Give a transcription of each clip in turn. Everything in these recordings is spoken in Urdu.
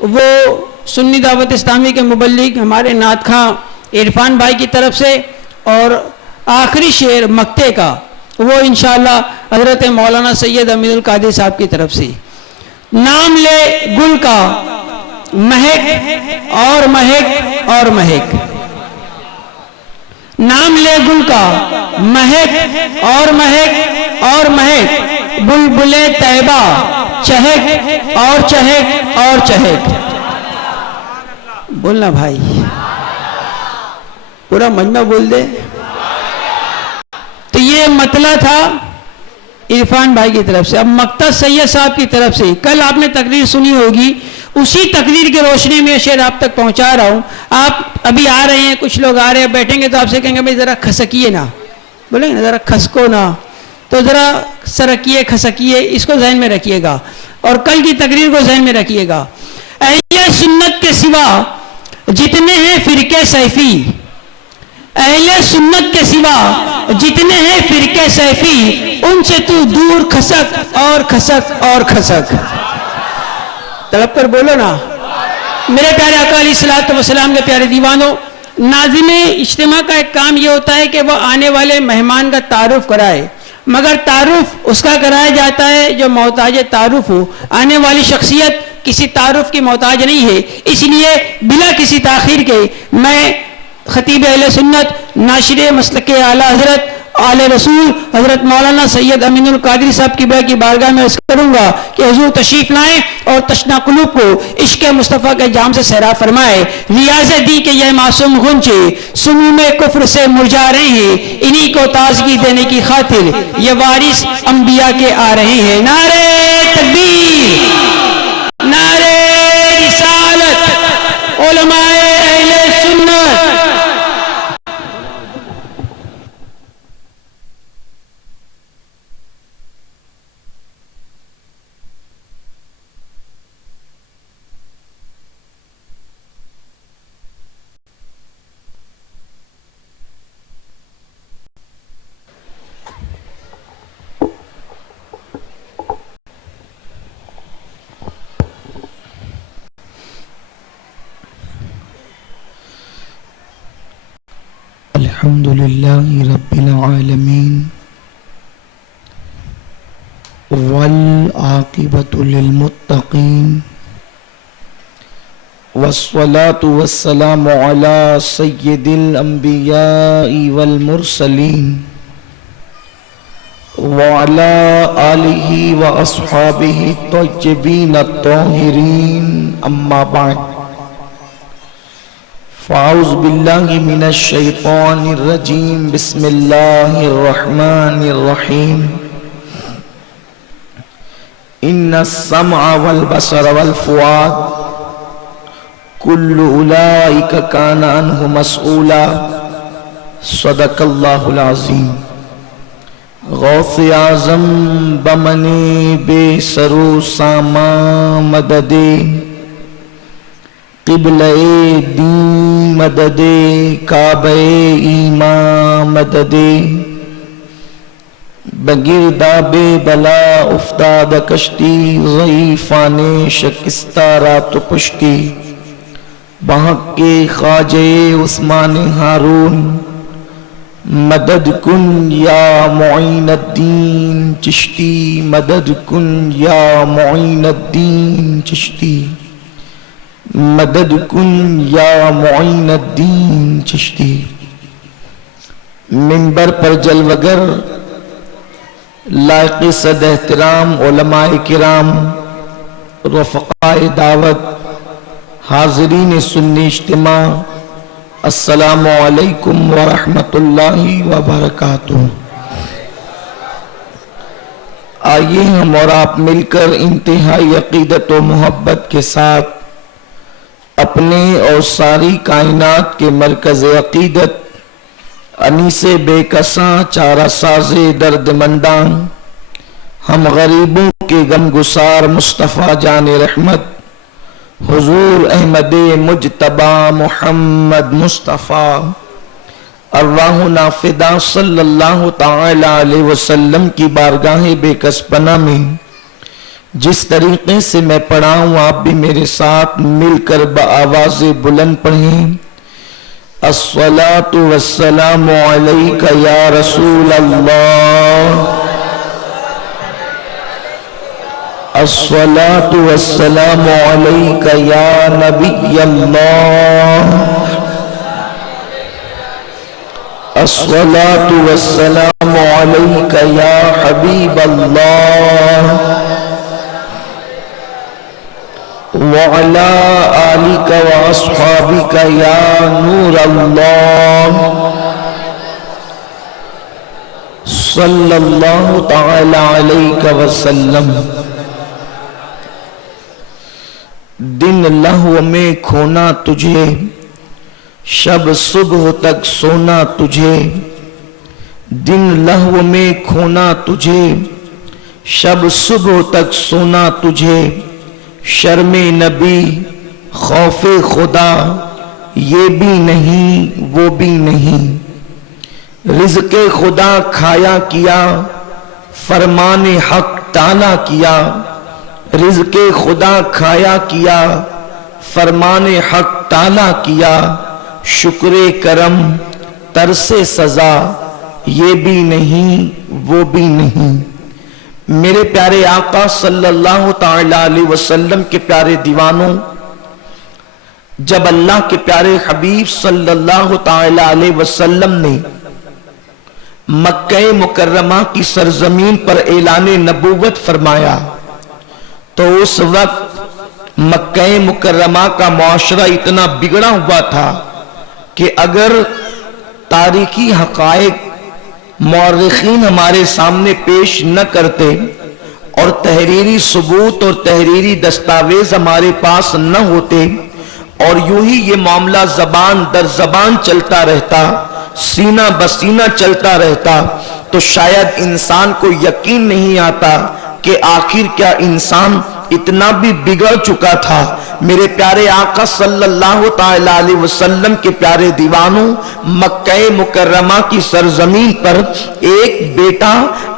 وہ سنی دعوت اسلامی کے مبلغ ہمارے نعت خواں عرفان بھائی کی طرف سے، اور آخری شعر مکتے کا وہ انشاءاللہ حضرت مولانا سید امین القادری صاحب کی طرف سے۔ نام لے گل کا مہک اور مہک اور مہک، نام لے گل کا مہک اور مہک اور مہک، بلبل طیبہ چہک اور چہک اور چہک۔ بولنا بھائی، پورا مجمع بول دے۔ تو یہ مطلع تھا عرفان بھائی کی طرف سے۔ اب مقتدی سید صاحب کی طرف سے کل آپ نے تقریر سنی ہوگی، اسی تقریر کی روشنی میں شعر آپ تک پہنچا رہا ہوں۔ آپ ابھی آ رہے ہیں، کچھ لوگ آ رہے ہیں، بیٹھیں گے تو آپ سے کہیں گے بھائی ذرا کھسکیے نا، بولیں گے نا ذرا کھسکو نا، تو ذرا سرکیے کھسکیے، اس کو ذہن میں رکھیے گا اور کل کی تقریر کو ذہن میں رکھیے گا۔ اہل سنت کے سوا جتنے ہیں فرقے سیفی، اہل سنت کے سوا جتنے ہیں فرقے سیفی، ان سے تو دور کھسک اور کھسک اور کھسک۔ تڑپ کر بولو نا۔ میرے پیارے آقا علیہ الصلوۃ والسلام کے پیارے دیوانوں، ناظم اجتماع کا ایک کام یہ ہوتا ہے کہ وہ آنے والے مہمان کا تعارف کرائے، مگر تعارف اس کا کرایا جاتا ہے جو محتاج تعارف ہو۔ آنے والی شخصیت کسی تعارف کی محتاج نہیں ہے، اس لیے بلا کسی تاخیر کے میں خطیب اہل سنت ناشر مسلک اعلیٰ حضرت آل رسول حضرت مولانا سید امین القادری صاحب کی بارگاہ میں عرض کروں گا کہ حضور تشریف لائیں اور تشنا قلوب کو عشق مصطفیٰ کے جام سے سیراب فرمائے۔ ریاض دی کہ یہ معصوم غنچے سموم کفر سے مرجھا رہے ہیں، انہی کو تازگی دینے کی خاطر یہ وارث انبیاء کے آ رہے ہیں۔ نعرہ تکبیر، نعرہ رسالت، علماء اہل سنت۔ الحمدللہ رب العالمین والعاقبۃ للمتقین والصلاة والسلام علی سید الانبیاء والمرسلین وعلی آلہ واصحابہ الطیبین الطاہرین، اما بعد فاعوذ باللہ من الشیطان الرجیم، بسم اللہ الرحمن الرحیم۔ ان السمع والبصر والفؤاد کل اولئک کان عنہ مسئولا، صدق اللہ العظیم۔ غوث اعظم بمن بے سرو ساما مدد، قبلہ دین مدد، کعبہ ایمان مدد، بگرداب بلا افتاد کشتی، ضعیفان شکستہ رات و پشتی، بحق کے خواجہ عثمان ہارون، مدد کن یا معین الدین چشتی، مدد کن یا معین الدین چشتی، مدد کن یا معین الدین چشتی۔ منبر پر جلوگر لائق صد احترام علماء کرام، رفقاء دعوت، حاضرین سنی اجتماع، السلام علیکم ورحمۃ اللہ وبرکاتہ۔ آئیے ہم اور آپ مل کر انتہائی عقیدت و محبت کے ساتھ اپنے اور ساری کائنات کے مرکز عقیدت، انیس بے کساں چارہ ساز درد مندان، ہم غریبوں کے غم گسار مصطفیٰ جان رحمت حضور احمد مجتبی محمد مصطفیٰ ارواحنا فدا صلی اللہ تعالی علیہ وسلم کی بارگاہ بے کس پناہ میں جس طریقے سے میں پڑھا ہوں آپ بھی میرے ساتھ مل کر بآواز بلند پڑھیں. الصلاۃ والسلام علیک یا رسول اللہ، الصلاۃ والسلام علیک یا نبی اللہ، الصلاۃ والسلام علیک یا حبیب اللہ، وعلی آلک واصحابک یا نور اللہ، صلی اللہ تعالی علیہ وسلم. دن لہو میں کھونا تجھے، شب صبح تک سونا تجھے. دن لہو میں کھونا تجھے، شب صبح تک سونا تجھے. شرم نبی خوف خدا یہ بھی نہیں وہ بھی نہیں. رزق خدا کھایا کیا، فرمان حق ٹالا کیا. رزق خدا کھایا کیا، فرمان حق ٹالا کیا. شکر کرم ترس سزا یہ بھی نہیں وہ بھی نہیں. میرے پیارے آقا صلی اللہ تعالی علیہ وسلم کے پیارے دیوانوں، جب اللہ کے پیارے حبیب صلی اللہ تعالی علیہ وسلم نے مکہ مکرمہ کی سرزمین پر اعلان نبوت فرمایا تو اس وقت مکہ مکرمہ کا معاشرہ اتنا بگڑا ہوا تھا کہ اگر تاریخی حقائق مورخین ہمارے سامنے پیش نہ کرتے اور تحریری ثبوت اور تحریری دستاویز ہمارے پاس نہ ہوتے اور یوں ہی یہ معاملہ زبان در زبان چلتا رہتا، سینہ بسینہ چلتا رہتا، تو شاید انسان کو یقین نہیں آتا کہ آخر کیا انسان اتنا بھی بگڑ چکا تھا. میرے پیارے آقا صلی اللہ تعالی علیہ وسلم کے پیارے دیوانوں، مکہ مکرمہ کی سرزمین پر ایک بیٹا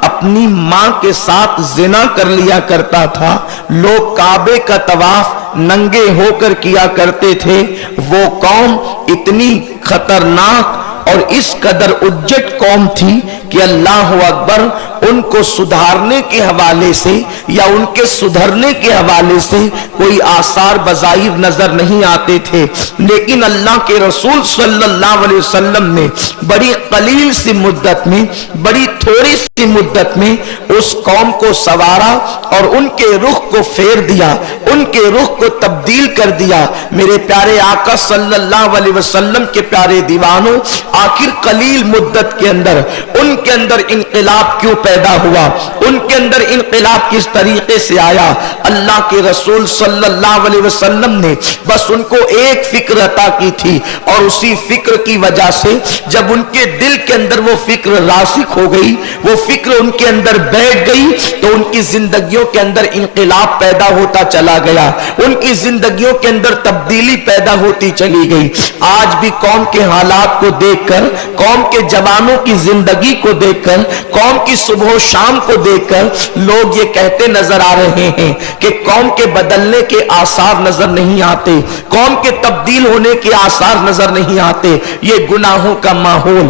اپنی ماں کے ساتھ زنا کر لیا کرتا تھا. لوگ کعبے کا طواف ننگے ہو کر کیا کرتے تھے. وہ قوم اتنی خطرناک اور اس قدر اجٹ قوم تھی کہ اللہ اکبر، ان کو سدھارنے کے حوالے سے یا ان کے سدھرنے کے حوالے سے کوئی آثار بظاہر نظر نہیں آتے تھے. لیکن اللہ کے رسول صلی اللہ علیہ وسلم نے بڑی قلیل سی مدت میں، بڑی تھوڑی سی مدت میں اس قوم کو سنوارا اور ان کے رخ کو پھیر دیا، ان کے رخ کو تبدیل کر دیا. میرے پیارے آقا صلی اللہ علیہ وسلم کے پیارے دیوانوں، آخر قلیل مدت کے اندر ان کے اندر انقلاب کیوں پیدا ہوا، ان کے اندر انقلاب کس طریقے سے آیا؟ اللہ کے رسول صلی اللہ علیہ وسلم نے بس ان کو ایک فکر عطا کی تھی، اور اسی فکر کی وجہ سے جب ان کے دل کے اندر وہ فکر راسخ ہو گئی، وہ فکر ان کے اندر بیٹھ گئی، تو ان کی زندگیوں کے اندر انقلاب پیدا ہوتا چلا گیا، ان کی زندگیوں کے اندر تبدیلی پیدا ہوتی چلی گئی. آج بھی قوم کے حالات کو دیکھ کر، قوم کے جوانوں کی زندگی کو دیکھ کر، قوم کی صبح و شام کو دیکھ کر لوگ یہ کہتے نظر آ رہے ہیں کہ قوم کے بدلنے کے آثار نظر نہیں آتے، قوم کے تبدیل ہونے کے آثار نظر نہیں آتے. یہ گناہوں کا ماحول،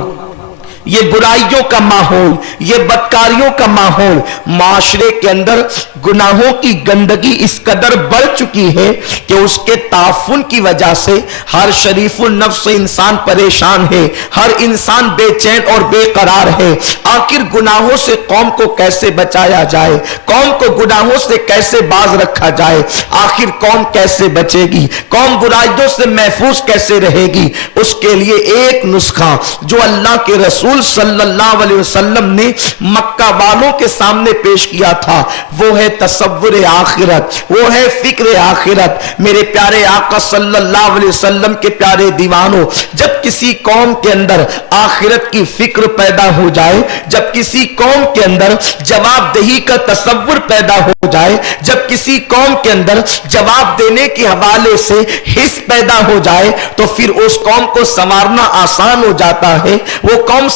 یہ برائیوں کا ماحول، یہ بدکاریوں کا ماحول، معاشرے کے اندر گناہوں کی گندگی اس قدر بڑھ چکی ہے کہ اس کے تعفن کی وجہ سے ہر شریف النفس انسان پریشان ہے، ہر انسان بے چین اور بے قرار ہے. آخر گناہوں سے قوم کو کیسے بچایا جائے، قوم کو گناہوں سے کیسے باز رکھا جائے، آخر قوم کیسے بچے گی، قوم برائیوں سے محفوظ کیسے رہے گی؟ اس کے لیے ایک نسخہ جو اللہ کے رسول صلی اللہ علیہ وسلم نے مکہ والوں کے سامنے پیش کیا تھا، وہ ہے تصور آخرت، وہ ہے فکر آخرت. میرے پیارے آقا صلی اللہ علیہ وسلم کے پیارے دیوانوں، جب کسی قوم کے اندر آخرت کی فکر پیدا ہو جائے، جب کسی قوم کے اندر جواب دہی کا تصور پیدا ہو جائے، جب کسی قوم کے اندر جواب دینے کے حوالے سے حس پیدا ہو جائے، تو پھر اس قوم کو سنوارنا آسان ہو جاتا ہے. وہ قوم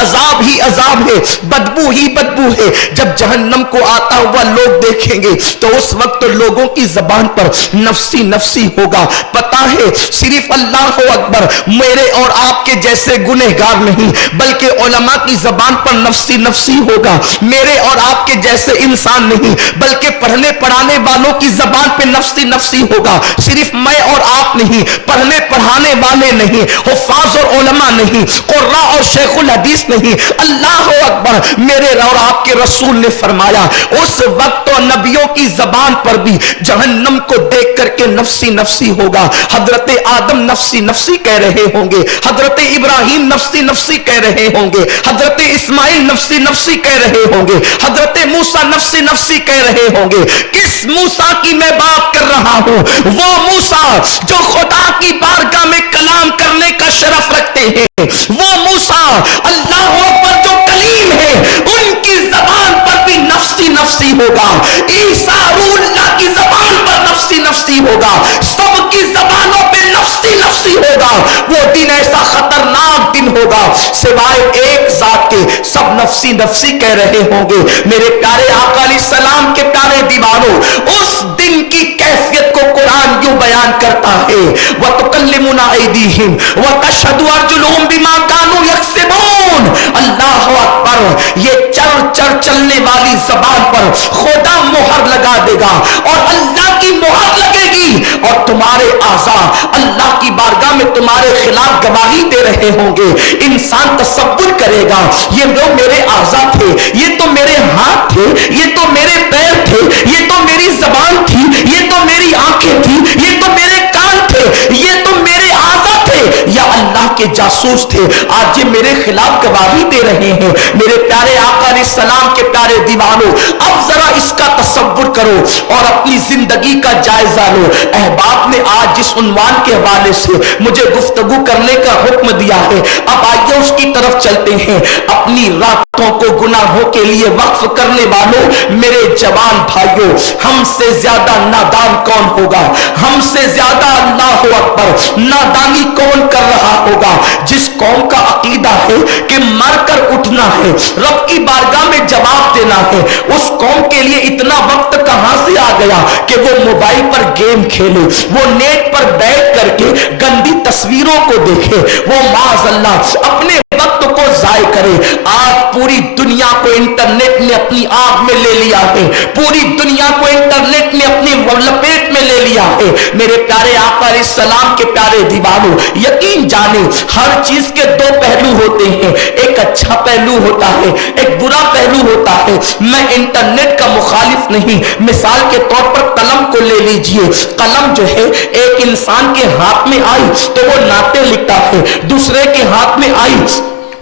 عذاب ہی عذاب ہے، بدبو ہی بدبو ہے. جب جہنم کو آتا ہوا لوگ دیکھیں گے تو اس وقت لوگوں کی زبان پر نفسی نفسی ہوگا. پتا ہے صرف اللہ اکبر میرے اور آپ کے جیسے گنہگار نہیں بلکہ علماء کی زبان پر نفسی نفسی ہوگا. میرے اور آپ کے جیسے انسان نہیں بلکہ پڑھنے پڑھانے والوں کی زبان پہ نفسی نفسی ہوگا. صرف میں اور آپ نہیں، پڑھنے پڑھانے والے نہیں، حفاظ اور علماء نہیں، قراء اور شیخ الحدیث نہیں. اللہ اکبر میرے اور آپ کے رسول نے فرمایا اس وقت تو نبیوں کی زبان پر بھی جہنم کو دیکھ کر کے نفسی نفسی ہوگا. حضرت آدم نفسی نفسی کہہ رہے ہوں گے، حضرت ابراہیم نفسی نفسی کہہ رہے ہوں گے، حضرت اسماعیل نفسی نفسی کہہ رہے ہوں گے، حضرت موسیٰ نفسی نفسی کہہ رہے ہوں گے. کس موسیٰ کی میں بات کر رہا ہوں؟ وہ موسیٰ جو خدا کی بارگاہ میں کلام کرنے کا شرف رکھتے ہیں، وہ موسیٰ اللہ اکبر جو کلیم ہے ان کی زبان پر بھی نفسی نفسی ہوگا. عیسیٰ روح اللہ کی زبان پر نفسی نفسی ہوگا. سب کی زبانوں پہ نفسی نفسی ہوگا. وہ دن ایسا خطرناک دن ہوگا سوائے ایک ذات کے سب نفسی نفسی کہہ رہے ہوں گے. میرے پیارے آقا علیہ السلام کے پیارے دیوانوں، اس دن کی کیفیت کو قرآن یوں بیان کرتا ہے وَتُكَلِّمُنَا أَيْدِيهِمْ وَتَشْهَدُ أَرْجُلُهُمْ بِمَا كَانُوا يَكْسِبُونَ. اللہ اکبر، یہ چر چر چلنے والی زبان پر خدا مہر لگا دے گا اور اللہ کی مہر لگے گی اور تمہارے اعضاء اللہ کی بارگاہ میں تمہارے خلاف گواہی دے رہے ہوں گے. انسان تصور کرے گا یہ تو میرے اعضاء تھے، یہ تو میرے ہاتھ تھے، یہ تو میرے پیر تھے، یہ تو میری زبان تھی، یہ تو میری آنکھیں تھی، یہ تو میرے کان تھے، یہ تو میرے اعضاء تھے یا اللہ کے جاسوس تھے. آج یہ میرے خلاف گواہی دے رہے ہیں. میرے پیارے آقا علیہ السلام کے پیارے دیوانوں، اب ذرا اس کا تصور کرو اور اپنی زندگی کا جائزہ لو. احباب نے آج جس عنوان کے حوالے سے مجھے گفتگو کرنے کا حکم دیا ہے، اب آئیے اس کی طرف چلتے ہیں. اپنی راتوں کو گناہوں کے لیے وقف کرنے والوں، میرے جوان بھائیوں، ہم سے زیادہ نادان کون ہوگا؟ ہم سے زیادہ اللہ اکبر نادانی کون کر رہا ہوگا؟ جس قوم کا عقیدہ ہے کہ مر کر اٹھنا ہے، رب کی بارگاہ میں جواب دینا ہے، اس قوم کے لیے اتنا وقت کہاں سے آ گیا کہ وہ موبائل پر گیم کھیلے، وہ نیٹ پر بیٹھ کر کے گندی تصویروں کو دیکھے، وہ معاذ اللہ اپنے وقت کو ضائع کرے. آج پوری دنیا کو انٹرنیٹ نے اپنی آنکھ میں لے لیا ہے، پوری دنیا کو انٹرنیٹ نے اپنی لپیٹ میں لے لیا ہے. میرے پیارے آقا علیہ السلام کے پیارے دیوانوں، یقین جانیں ہر چیز کے دو پہلو ہوتے ہیں. ایک اچھا پہلو ہوتا ہے، ایک برا پہلو ہوتا ہے. میں انٹرنیٹ کا مخالف نہیں. مثال کے طور پر قلم کو لے لیجئے. قلم جو ہے ایک انسان کے ہاتھ میں آئی تو وہ نعتیں لکھتا ہے، دوسرے کے ہاتھ میں آئی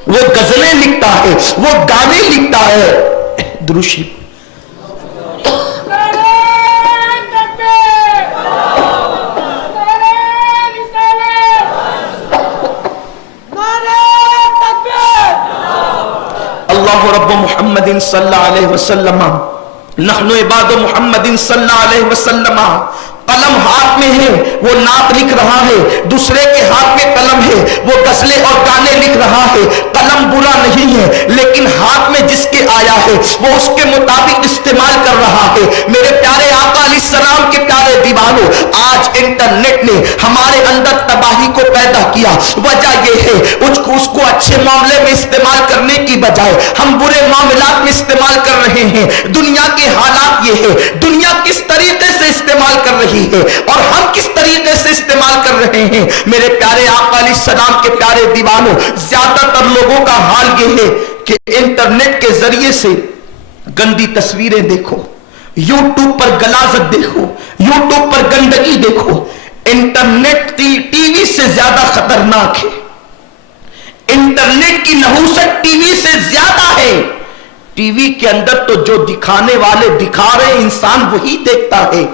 وہ غزلیں لکھتا ہے، وہ گانے لکھتا ہے. دروشی اللہ رب محمد صلی اللہ علیہ وسلم، نحن عباد محمد صلی اللہ علیہ وسلم. قلم ہاتھ میں ہے، وہ نعت لکھ رہا ہے، دوسرے کے ہاتھ میں قلم ہے، وہ غزلیں اور گانے لکھ رہا ہے. قلم برا نہیں ہے لیکن ہاتھ میں جس کے آیا ہے وہ اس کے مطابق استعمال کر رہا ہے. میرے پیارے آقا علیہ السلام کے پیارے دیوانوں، آج انٹرنیٹ نے ہمارے اندر تباہی کو پیدا کیا. وجہ یہ ہے اس کو اچھے معاملے میں استعمال کرنے کی بجائے ہم برے معاملات میں استعمال کر رہے ہیں. دنیا کے حالات یہ ہے، دنیا کس طریقے سے استعمال کر رہی ہے اور ہم کس طریقے سے استعمال کر رہے ہیں. میرے پیارے آقا علیہ السلام کے پیارے دیوانوں، زیادہ تر لوگوں کا حال یہ ہے کہ انٹرنیٹ کے ذریعے سے گندی تصویریں دیکھو، یوٹیوب پر غلاظت دیکھو، یوٹیوب پر گندگی دیکھو. انٹرنیٹ ٹی وی سے زیادہ خطرناک ہے. انٹرنیٹ کی نحوست ٹی وی سے زیادہ ہے. ٹی وی کے اندر تو جو دکھانے والے دکھا رہے انسان وہی دیکھتا ہے،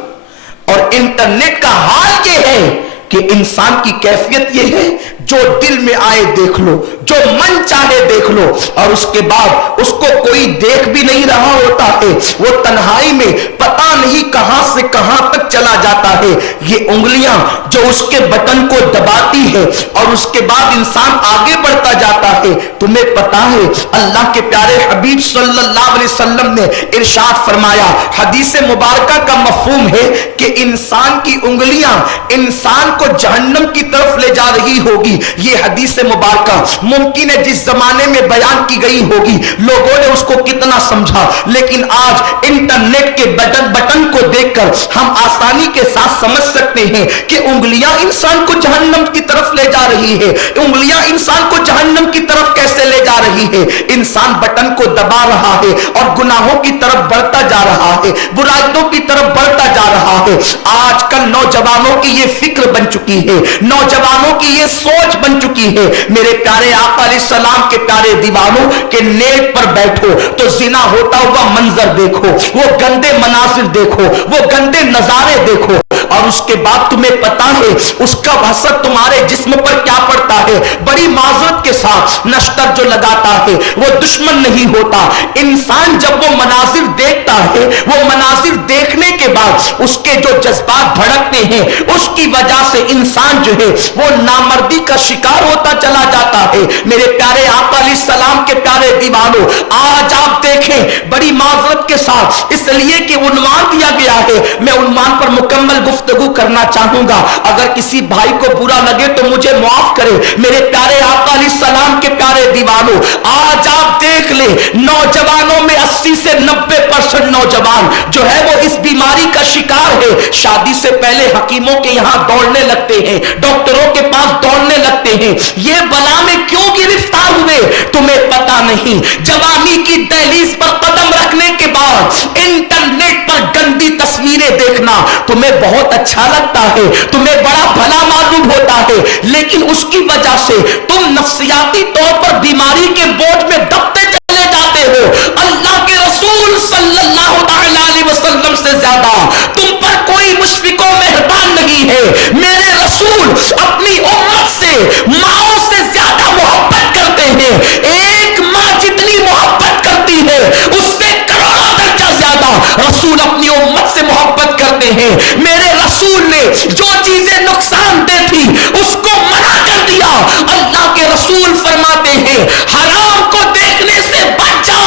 اور انٹرنیٹ کا حال یہ ہے کہ انسان کی کیفیت یہ ہے جو دل میں آئے دیکھ لو، جو من چاہے دیکھ لو، اور اس کے بعد اس کو کوئی دیکھ بھی نہیں رہا ہوتا ہے، وہ تنہائی میں پتہ نہیں کہاں سے کہاں تک چلا جاتا ہے۔ یہ انگلیاں جو اس کے بٹن کو دباتی ہے اور اس کے بعد انسان آگے بڑھتا جاتا ہے، تمہیں پتا ہے اللہ کے پیارے حبیب صلی اللہ علیہ وسلم نے ارشاد فرمایا، حدیث مبارکہ کا مفہوم ہے کہ انسان کی انگلیاں انسان کو جہنم کی طرف لے جا رہی ہوگی۔ یہ حدیث مبارکہ ممکن ہے جس زمانے میں بیان کی گئی ہوگی لوگوں نے اس کو کتنا سمجھا، لیکن آج انٹرنیٹ کے بٹن کو دیکھ کر ہم آسانی کے ساتھ سمجھ سکتے ہیں کہ انگلیاں انسان کو جہنم کی طرف لے جا رہی ہے۔ انگلیاں انسان کو جہنم کی طرف کیسے لے جا رہی ہے؟ انسان بٹن کو دبا رہا ہے اور گناہوں کی طرف بڑھتا جا رہا ہے، برائیوں کی طرف بڑھتا جا رہا ہے۔ آج کل نوجوانوں کی یہ فکر بن چکی ہے، نوجوانوں کی یہ سوچ بن چکی ہے۔ میرے پیارے آقا علیہ السلام کے پیارے دیوانوں کے نیٹ پر بیٹھو تو زنا ہوتا ہوا منظر دیکھو، وہ گندے مناظر دیکھو، وہ گندے نظارے دیکھو، اور اس کے بعد تمہیں پتا ہے اس کا اثر تمہارے جسم پر کیا پڑتا ہے۔ بڑی معذرت کے ساتھ نشتر جو لگاتا ہے وہ دشمن نہیں ہوتا۔ انسان جب وہ مناظر دیکھتا ہے، وہ مناظر دیکھنے کے بعد اس کے جو جذبات بھڑکتے ہیں، اس کی وجہ سے انسان جو ہے وہ نامردی کا شکار ہوتا چلا جاتا ہے۔ میرے پیارے آقا علیہ السلام کے پیارے دیوانوں، آج آپ دیکھیں بڑی معذرت کے ساتھ، اس لیے کہ عنوان دیا گیا ہے، میں عنوان پر مکمل گفتگو کرنا چاہوں گا، اگر کسی بھائی کو برا لگے تو مجھے معاف کرے۔ میرے پیارے آقا علیہ السلام کے پیارے دیوانوں، آج آپ دیکھ لیں نوجوانوں میں 80 سے 90% نوجوان جو ہے وہ اس بیماری کا شکار ہے۔ شادی سے پہلے حکیموں کے یہاں دوڑنے لگتے ہیں، ڈاکٹروں کے پاس دوڑنے لگتے ہیں۔ یہ بلا میں کیوں گرفتار ہوئے تمہیں پتا نہیں۔ جوانی کی دہلیز پر قدم رکھنے کے بعد انٹرنیٹ پر گندی تصویریں دیکھنا تمہیں بہت اچھا لگتا ہے، تمہیں بڑا بھلا معلوم ہوتا ہے، لیکن اس کی وجہ سے تم نفسیاتی طور پر بیماری کے بوجھ میں دبتے چلے جاتے ہو۔ اللہ کے رسول صلی اللہ علیہ وسلم سے زیادہ تم پر کوئی مشفق و مہربان نہیں ہے۔ میرے رسول اپنی امت سے، ماؤں سے زیادہ محبت کرتے ہیں۔ ایک ماں جتنی محبت کرتی ہے اس سے کروڑوں درجہ زیادہ رسول اپنی امت سے محبت کرتے ہیں۔ میرے رسول نے جو چیزیں نقصان دہ تھی اس کو منع کر دیا۔ اللہ کے رسول فرماتے ہیں حرام کو دیکھنے سے بچ جا،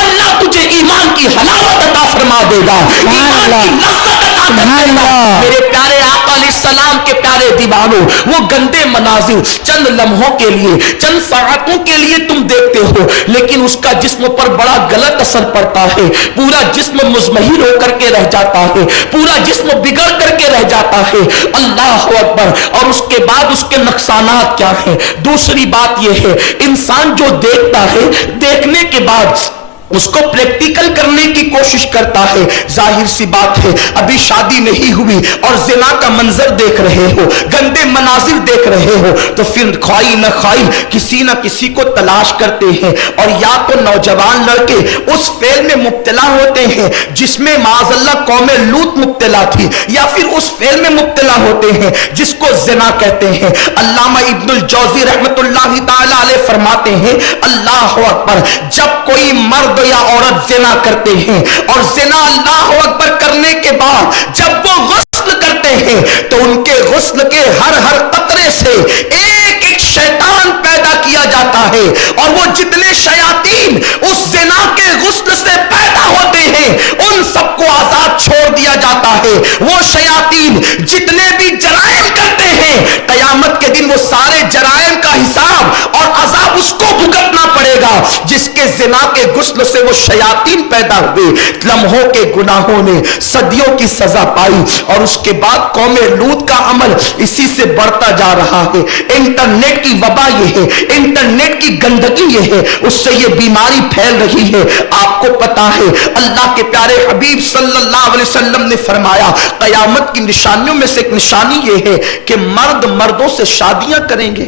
اللہ تجھے ایمان کی حلاوت عطا فرما دے گا، ایمان کی لذت عطا کر دے گا۔ میرے پیارے آقا علیہ السلام کے پیارے دیوانوں، وہ گندے مناظر چند لمحوں کے لیے، چند ساعتوں کے لیے تم دیکھتے ہو، لیکن اس کا جسم پر بڑا غلط اثر پڑتا ہے۔ پورا جسم مزمحل ہو کر کے رہ جاتا ہے، پورا جسم بگڑ کر کے رہ جاتا ہے۔ اللہ اکبر۔ اور اس کے بعد اس کے نقصانات کیا ہیں؟ دوسری بات یہ ہے، انسان جو دیکھتا ہے، دیکھنے کے بعد اس کو پریکٹیکل کرنے کی کوشش کرتا ہے۔ ظاہر سی بات ہے، ابھی شادی نہیں ہوئی اور زنا کا منظر دیکھ رہے ہو، گندے مناظر دیکھ رہے ہو، تو پھر خواہی نہ خواہی کسی نہ کسی کو تلاش کرتے ہیں، اور یا تو نوجوان لڑکے اس فعل میں مبتلا ہوتے ہیں جس میں معاذ اللہ قوم لوط مبتلا تھی، یا پھر اس فعل میں مبتلا ہوتے ہیں جس کو زنا کہتے ہیں۔ علامہ ابن الجوزی رحمت اللہ تعالی علیہ فرماتے ہیں، اللہ اکبر، جب کوئی مرد یا عورت زنا کرتے ہیں اور زنا اللہ اکبر کرنے کے بعد جب وہ غسل کرتے ہیں تو ان کے غسل کے ہر قطرے سے ایک ایک شیطان پیدا کیا جاتا ہے، اور وہ جتنے شیاطین اس زنا کے غسل سے پیدا ہوتے ہیں ان سب کو آزاد چھوڑ دیا جاتا ہے۔ وہ شیاطین جتنے بھی جرائم کرتے ہیں قیامت کے دن وہ سارے جرائم کا حساب اور عذاب اس کو بھگتنا پڑے گا جس کے زنا کے غسل سے وہ شیاطین پیدا ہوئے۔ لمحوں کے گناہوں نے صدیوں کی سزا پائی، اور اس کے بعد قوم لوط کا عمل اسی سے بڑھتا جا رہا ہے۔ انٹرنیٹ کی وبا یہ ہے، انٹرنیٹ کی گندگی یہ ہے، اس سے یہ بیماری پھیل رہی ہے۔ آپ کو پتا ہے اللہ کے پیارے حبیب صلی اللہ علیہ وسلم نے فرمایا قیامت کی نشانیوں میں سے ایک نشانی یہ ہے کہ مرد مردوں سے شادیاں کریں گے،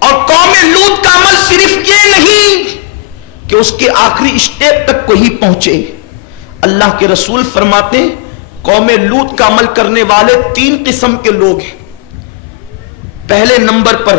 اور قوم لوط کا عمل صرف یہ نہیں کہ اس کے آخری اسٹیپ تک کوئی پہنچے۔ اللہ کے رسول فرماتے قوم لوط کا عمل کرنے والے 3 قسم کے لوگ ہیں۔ پہلے نمبر پر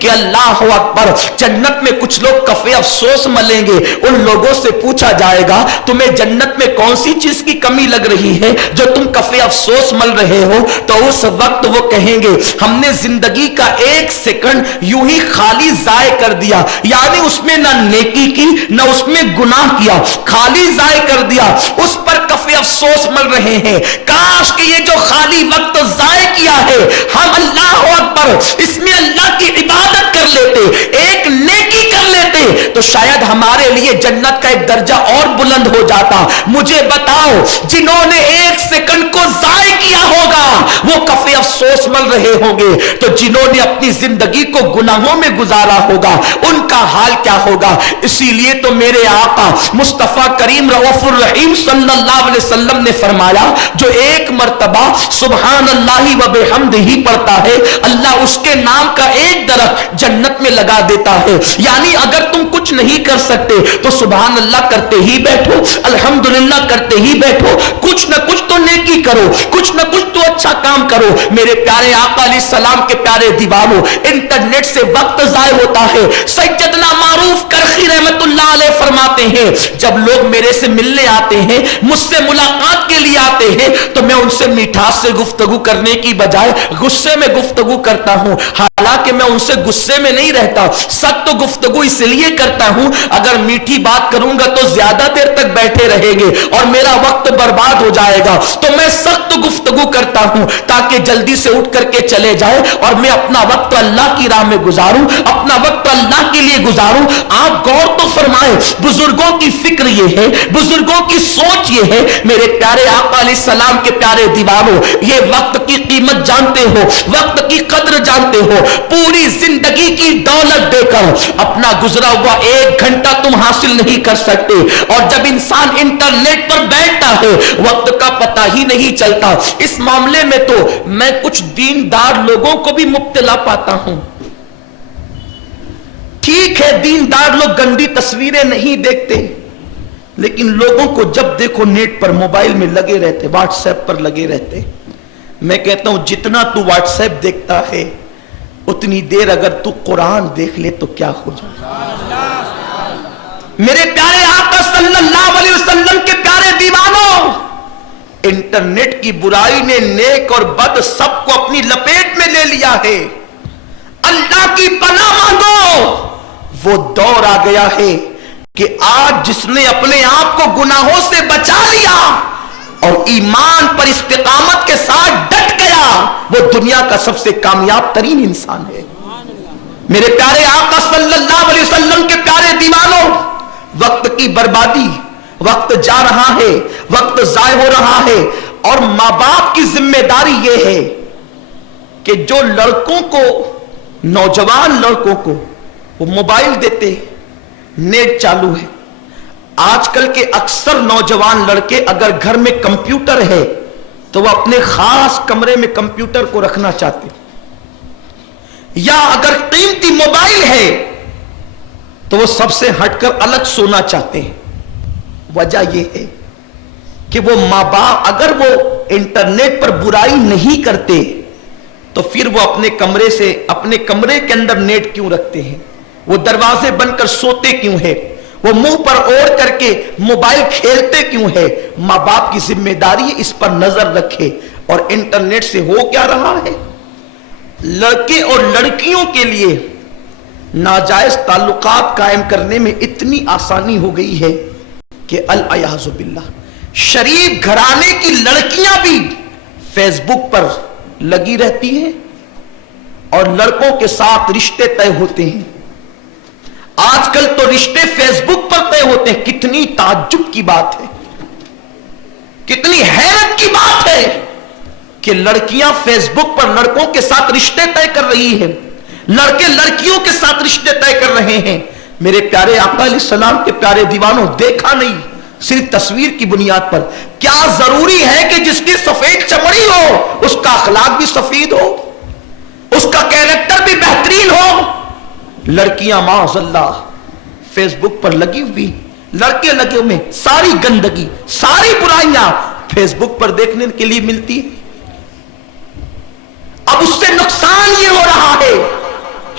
کہ اللہ اکبر، جنت میں کچھ لوگ کفے افسوس ملیں گے. ان لوگوں سے پوچھا جائے گا تمہیں جنت میں کون سی چیز کی کمی لگ رہی ہے جو تم کفے افسوس مل رہے ہو؟ تو اس وقت وہ کہیں گے ہم نے زندگی کا ایک سیکنڈ یوں ہی خالی ضائع کر دیا، یعنی اس میں نہ نیکی کی نہ اس میں گناہ کیا، خالی ضائع کر دیا، اس پر کفے افسوس مل رہے ہیں. کاش کہ یہ جو خالی وقت ضائع کیا ہے ہم اللہ اکبر اس میں اللہ کی عبادت کر لیتے، ایک نیکی کر لیتے، تو شاید ہمارے لیے جنت کا ایک درجہ اور بلند ہو جاتا. مجھے بتاؤ جنہوں نے ایک سیکنڈ کو ضائع کیا ہوگا وہ کفے افسوس مل رہے ہوں گے، تو جنہوں نے اپنی زندگی کو گناہوں میں گزارا ہوگا ان کا حال کیا ہوگا؟ اسی لیے تو میرے آقا مصطفیٰ کریم رؤوف الرحیم صلی اللہ علیہ وسلم نے فرمایا جو ایک مرتبہ سبحان اللہ و بحمدہ پڑھتا ہے اللہ اس کے نام کا ایک درخت جنت میں لگا دیتا ہے. یعنی اگر تم کچھ نہیں کر سکتے تو سبحان اللہ کرتے ہی بیٹھو، الحمدللہ کرتے ہی بیٹھو، کچھ نہ کچھ تو نیکی کرو، کچھ نہ کچھ تو اچھا کام کرو. میرے پیارے آقا علیہ السلام کے پیارے دیوانوں، انٹرنیٹ سے وقت ضائع ہوتا ہے. سیدنا معروف کرخی رحمت اللہ علیہ فرماتے ہیں جب لوگ میرے سے ملنے آتے ہیں، مجھ سے ملاقات کے لیے آتے ہیں، تو میں ان سے میٹھاس سے گفتگو کرنے کی بجائے غصے میں گفتگو کرتا ہوں. حالانکہ میں ان سے غصے میں نہیں رہتا، سخت گفتگو اس لیے کرتا ہوں اگر میٹھی بات کروں گا تو زیادہ دیر تک بیٹھے رہیں گے اور میرا وقت برباد ہو جائے گا، تو میں سخت گفتگو کرتا ہوں تاکہ جلدی سے اٹھ کر کے چلے جائے اور میں اپنا وقت اللہ کی راہ میں گزاروں، اپنا وقت اللہ کے لیے گزاروں. آپ غور تو فرمائیں، بزرگوں کی فکر یہ ہے، بزرگوں کی سوچ یہ ہے. میرے پیارے آقا علیہ السلام کے پیارے دیوانوں، یہ وقت کی قیمت جانتے ہو، وقت کی قدر جانتے ہو. پوری زندگی کی دولت دے کر اپنا گزرا ہوا ایک گھنٹہ تم حاصل نہیں کر سکتے، اور جب انسان انٹرنیٹ پر بیٹھتا ہے وقت کا پتہ ہی نہیں چلتا. اس معاملے میں تو میں کچھ دیندار لوگوں کو بھی مبتلا پاتا ہوں. ٹھیک ہے دیندار لوگ گندی تصویریں نہیں دیکھتے، لیکن لوگوں کو جب دیکھو نیٹ پر موبائل میں لگے رہتے، واٹس ایپ پر لگے رہتے. میں کہتا ہوں جتنا تو واٹس ایپ دیکھتا ہے اتنی دیر اگر تو قرآن دیکھ لے تو کیا ہو جائے. میرے پیارے آقا صلی اللہ علیہ وسلم کے پیارے دیوانوں، انٹرنیٹ کی برائی نے نیک اور بد سب کو اپنی لپیٹ میں لے لیا ہے. اللہ کی پناہ مانگو، وہ دور آ گیا ہے کہ آج جس نے اپنے آپ کو گناہوں سے بچا لیا اور ایمان پر استقامت کے ساتھ ڈٹ گیا وہ دنیا کا سب سے کامیاب ترین انسان ہے. میرے پیارے آقا صلی اللہ علیہ وسلم کے پیارے دیوانوں، وقت کی بربادی، وقت جا رہا ہے، وقت ضائع ہو رہا ہے، اور ماں باپ کی ذمہ داری یہ ہے کہ جو لڑکوں کو، نوجوان لڑکوں کو وہ موبائل دیتے، نیٹ چالو ہے. آج کل کے اکثر نوجوان لڑکے اگر گھر میں کمپیوٹر ہے تو وہ اپنے خاص کمرے میں کمپیوٹر کو رکھنا چاہتے، یا اگر قیمتی موبائل ہے تو وہ سب سے ہٹ کر الگ سونا چاہتے ہیں. وجہ یہ ہے کہ وہ ماں باپ اگر وہ انٹرنیٹ پر برائی نہیں کرتے تو پھر وہ اپنے کمرے سے، اپنے کمرے کے اندر نیٹ کیوں رکھتے ہیں؟ وہ دروازے بند کر سوتے کیوں ہے؟ وہ منہ پر اوڑھ کر کے موبائل کھیلتے کیوں ہے؟ ماں باپ کی ذمہ داری ہے اس پر نظر رکھے. اور انٹرنیٹ سے ہو کیا رہا ہے؟ لڑکے اور لڑکیوں کے لیے ناجائز تعلقات قائم کرنے میں اتنی آسانی ہو گئی ہے کہ العیاذ باللہ شریف گھرانے کی لڑکیاں بھی فیس بک پر لگی رہتی ہیں اور لڑکوں کے ساتھ رشتے طے ہوتے ہیں. آج کل تو رشتے فیس بک پر طے ہوتے ہیں. کتنی تعجب کی بات ہے، کتنی حیرت کی بات ہے کہ لڑکیاں فیس بک پر لڑکوں کے ساتھ رشتے طے کر رہی ہیں، لڑکے لڑکیوں کے ساتھ رشتے طے کر رہے ہیں. میرے پیارے آقا علیہ السلام کے پیارے دیوانوں، دیکھا نہیں صرف تصویر کی بنیاد پر، کیا ضروری ہے کہ جس کی سفید چمڑی ہو اس کا اخلاق بھی سفید ہو، اس کا کیریکٹر بھی بہترین ہو؟ لڑکیاں معاذ اللہ فیس بک پر لگی ہوئی، لڑکے لگے ہوئے، ساری گندگی، ساری برائیاں فیس بک پر دیکھنے کے لیے ملتی ہے. اب اس سے نقصان یہ ہو رہا ہے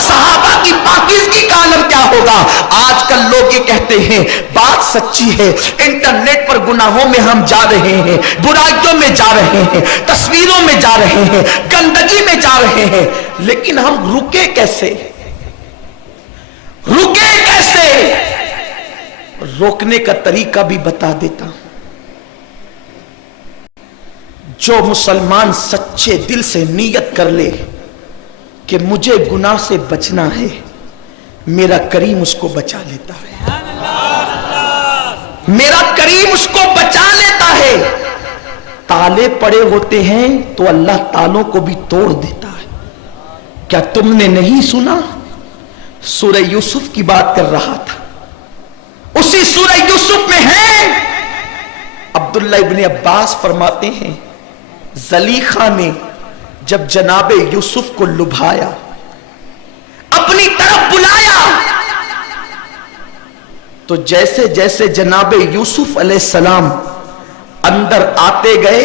صحابہ کی پاکیزگی کا عالم کیا ہوگا؟ آج کل لوگ یہ کہتے ہیں، بات سچی ہے، انٹرنیٹ پر گناہوں میں ہم جا رہے ہیں، برائیوں میں جا رہے ہیں، تصویروں میں جا رہے ہیں، گندگی میں جا رہے ہیں، لیکن ہم رکے کیسے؟ رکے کیسے؟ روکنے کا طریقہ بھی بتا دیتا ہوں۔ جو مسلمان سچے دل سے نیت کر لے کہ مجھے گناہ سے بچنا ہے، میرا کریم اس کو بچا لیتا ہے، میرا کریم اس کو بچا لیتا ہے۔ تالے پڑے ہوتے ہیں تو اللہ تالوں کو بھی توڑ دیتا ہے۔ کیا تم نے نہیں سنا؟ سورہ یوسف کی بات کر رہا تھا، اسی سورہ یوسف میں ہے، عبداللہ ابن عباس فرماتے ہیں زلیخا نے جب جناب یوسف کو لبھایا، اپنی طرف بلایا، تو جیسے جیسے جناب یوسف علیہ السلام اندر آتے گئے،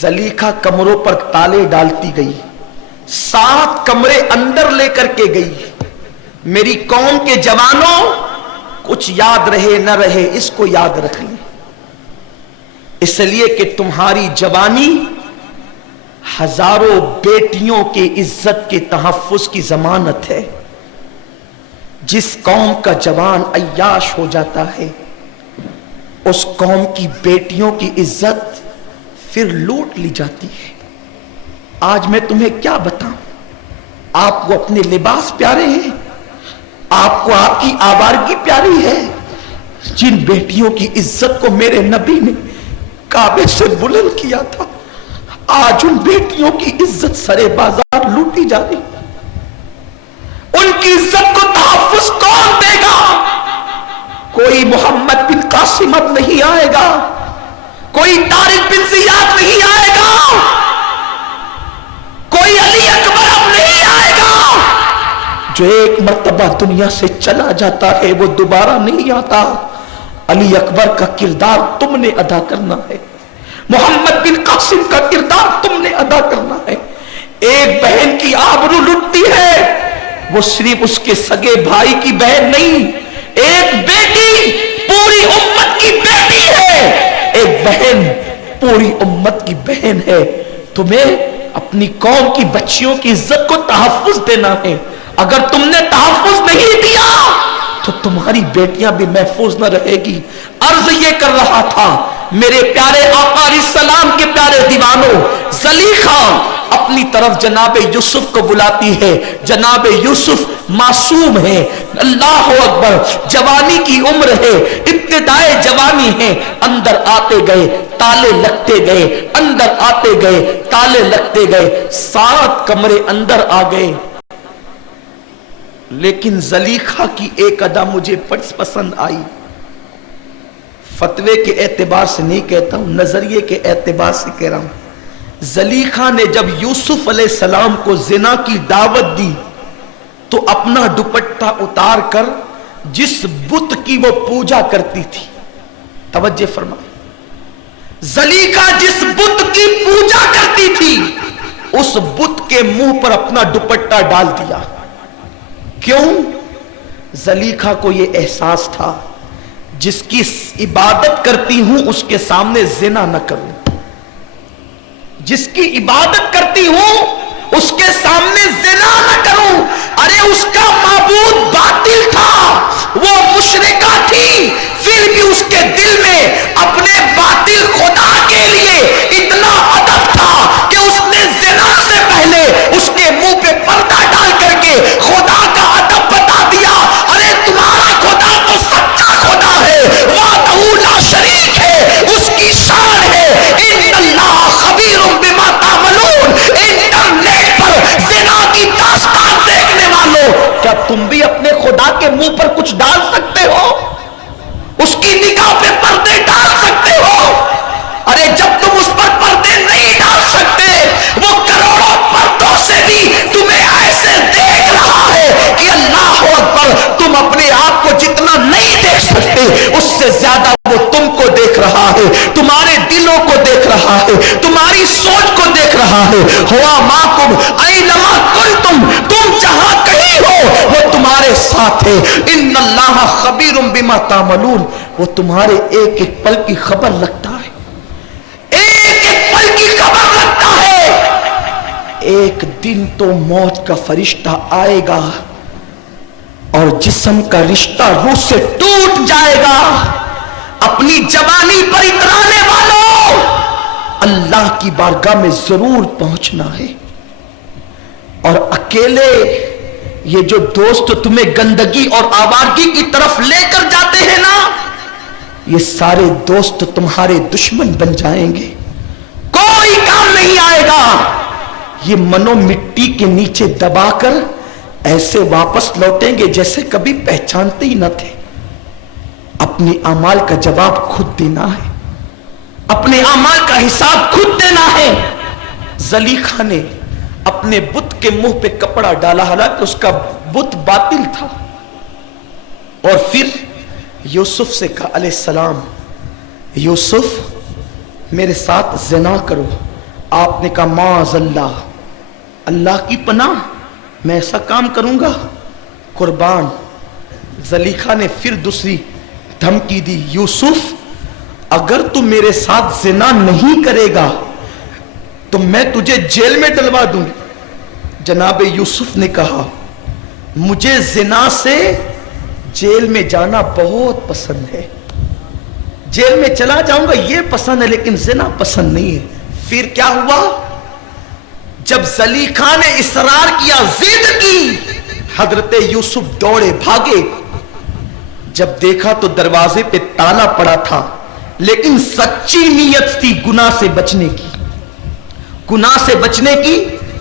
زلیخا کمروں پر تالے ڈالتی گئی، 7 کمرے اندر لے کر کے گئی۔ میری قوم کے جوانوں، کچھ یاد رہے نہ رہے اس کو یاد رکھ لیں، اس لیے کہ تمہاری جوانی ہزاروں بیٹیوں کی عزت کے تحفظ کی ضمانت ہے۔ جس قوم کا جوان عیاش ہو جاتا ہے، اس قوم کی بیٹیوں کی عزت پھر لوٹ لی جاتی ہے۔ آج میں تمہیں کیا بتاؤں؟ آپ کو اپنے لباس پیارے ہیں، آپ کو آپ کی آوارگی پیاری ہے، جن بیٹیوں کی عزت کو میرے نبی نے کعبے سے بلند کیا تھا، آج ان بیٹیوں کی عزت سرے بازار لوٹی جا رہی۔ ان کی عزت کو تحفظ کون دے گا؟ کوئی محمد بن قاسم اب نہیں آئے گا، کوئی طارق بن زیاد نہیں آئے گا، کوئی علی اکبر اب نہیں آئے گا۔ جو ایک مرتبہ دنیا سے چلا جاتا ہے وہ دوبارہ نہیں آتا۔ علی اکبر کا کردار تم نے ادا کرنا ہے، محمد بن قاسم کا کردار تم نے ادا کرنا ہے۔ ایک بہن کی آبرو لٹتی ہے، وہ صرف اس کے سگے بھائی کی بہن نہیں، ایک بیٹی پوری امت کی بیٹی ہے، ایک بہن پوری امت کی بہن ہے۔ تمہیں اپنی قوم کی بچیوں کی عزت کو تحفظ دینا ہے۔ اگر تم نے تحفظ نہیں دیا تو تمہاری بیٹیاں بھی محفوظ نہ رہے گی۔ عرض یہ کر رہا تھا، میرے پیارے آقا علیہ السلام کے پیارے دیوانوں، زلیخا اپنی طرف جناب یوسف کو بلاتی ہے۔ جناب یوسف معصوم ہے، اللہ اکبر، جوانی کی عمر ہے، ابتدائے جوانی ہے۔ اندر آتے گئے تالے لگتے گئے، اندر آتے گئے تالے لگتے گئے، 7 کمرے اندر آ گئے۔ لیکن زلیخا کی ایک ادا مجھے پسند آئی، فتوے کے اعتبار سے نہیں کہتا ہوں، نظریے کے اعتبار سے کہہ رہا ہوں۔ زلیخا نے جب یوسف علیہ السلام کو زنا کی دعوت دی تو اپنا دوپٹہ اتار کر جس بت کی وہ پوجا کرتی تھی، توجہ فرمائیں، زلیخا جس بت کی پوجا کرتی تھی اس بت کے منہ پر اپنا دوپٹہ ڈال دیا۔ کیوں؟ زلیخا کو یہ احساس تھا جس کی عبادت کرتی ہوں اس کے سامنے زنا نہ کروں، جس کی عبادت کرتی ہوں اس کے سامنے زنا نہ کروں۔ ارے اس کا معبود باطل تھا، وہ مشرکہ تھی، پھر بھی اس کے دل میں اپنے باطل خدا کے لیے اتنا ادب تھا کہ اس نے زنا سے پہلے اس کے منہ پہ پردہ ڈال کر کے خدا کا ادب بتا دیا۔ ارے تمہارا خدا تو سچا خدا ہے، وحدہ لا شریک ہے، اس کی شان ہے، ان اللہ خبیر بما تعملون۔ انٹرنیٹ پر زنا کی داستان دیکھنے والوں، کیا تم بھی اپنے خدا کے منہ پر کچھ ڈال سکتے ہو؟ اس کی نگاہ پہ پردے ڈال سکتے ہو؟ ارے جب تم اس زیادہ وہ تم کو دیکھ رہا ہے, تمہارے دلوں کو دیکھ رہا ہے, تمہاری سوچ کو دیکھ رہا ہے. ہوا ماکم اینما کنتم, تم جہاں کہیں ہو وہ تمہارے ساتھ ہے. ان اللہ خبیر بما تعملون, وہ تمہارے ایک ایک پل کی خبر رکھتا ہے, ایک ایک پل کی خبر رکھتا ہے. ایک دن تو موت کا فرشتہ آئے گا اور جسم کا رشتہ روح سے ٹوٹ جائے گا. اپنی جوانی پر اترانے والوں, اللہ کی بارگاہ میں ضرور پہنچنا ہے. اور اکیلے یہ جو دوست تمہیں گندگی اور آوارگی کی طرف لے کر جاتے ہیں نا, یہ سارے دوست تمہارے دشمن بن جائیں گے, کوئی کام نہیں آئے گا. یہ منو مٹی کے نیچے دبا کر ایسے واپس لوٹیں گے جیسے کبھی پہچانتے ہی نہ تھے. اپنے اعمال کا جواب خود دینا ہے, اپنے اعمال کا حساب خود دینا ہے. زلیخا نے اپنے بت کے منہ پہ کپڑا ڈالا, حالانکہ اس کا بت باطل تھا, اور پھر یوسف سے کہا علیہ السلام, یوسف میرے ساتھ زنا کرو. آپ نے کہا معاذ اللہ, اللہ کی پناہ, میں ایسا کام کروں گا؟ قربان. زلیخا نے پھر دوسری دھمکی دی, یوسف اگر تو میرے ساتھ زنا نہیں کرے گا تو میں تجھے جیل میں ڈلوا دوں. جناب یوسف نے کہا مجھے زنا سے جیل میں جانا بہت پسند ہے, جیل میں چلا جاؤں گا یہ پسند ہے, لیکن زنا پسند نہیں ہے. پھر کیا ہوا؟ جب زلیخا نے اصرار کیا, ضد کی, حضرت یوسف دوڑے بھاگے. جب دیکھا تو دروازے پہ تالا پڑا تھا, لیکن سچی نیت تھی گناہ سے بچنے کی, گناہ سے بچنے کی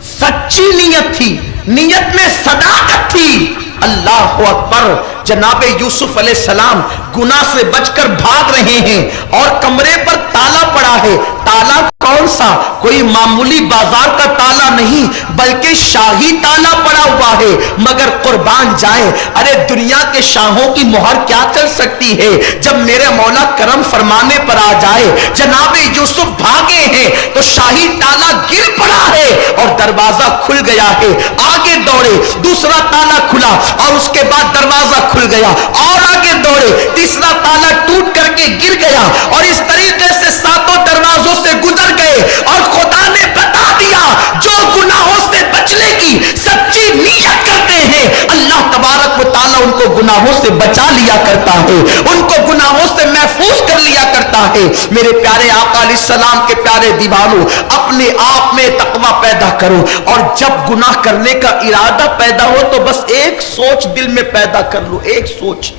سچی نیت تھی, نیت میں صداقت تھی. اللہ اکبر. جناب یوسف علیہ السلام گناہ سے بچ کر بھاگ رہے ہیں اور کمرے پر تالا پڑا ہے. تالا کون سا؟ کوئی معمولی بازار کا تالا نہیں, بلکہ شاہی تالا پڑا ہوا ہے. مگر قربان جائیں, ارے دنیا کے شاہوں کی مہر کیا کر سکتی ہے جب میرے مولا کرم فرمانے پر آ جائے. جناب یوسف بھاگے ہیں تو شاہی تالا گر پڑا ہے اور دروازہ کھل گیا ہے. آگے دوڑے, دوسرا تالا کھلا اور اس کے بعد دروازہ کھل گیا, اور آگے دوڑے, تیسرا تالا ٹوٹ کر کے گر گیا, اور اس طریقے سے ساتوں دروازوں سے گزر گئے. اور خدا نے بتا دیا جو گناہوں سے بچنے کی سچی نیت کرتے ہیں, اللہ تبارک و تعالیٰ ان کو گناہوں سے بچا لیا کرتا ہے, ان کو گناہوں سے محفوظ کر لیا کرتا ہے. میرے پیارے آقا علیہ السلام کے پیارے دیوانوں, اپنے آپ میں تقوی پیدا کرو, اور جب گناہ کرنے کا ارادہ پیدا ہو تو بس ایک سوچ دل میں پیدا کر لو, ایک سوچ,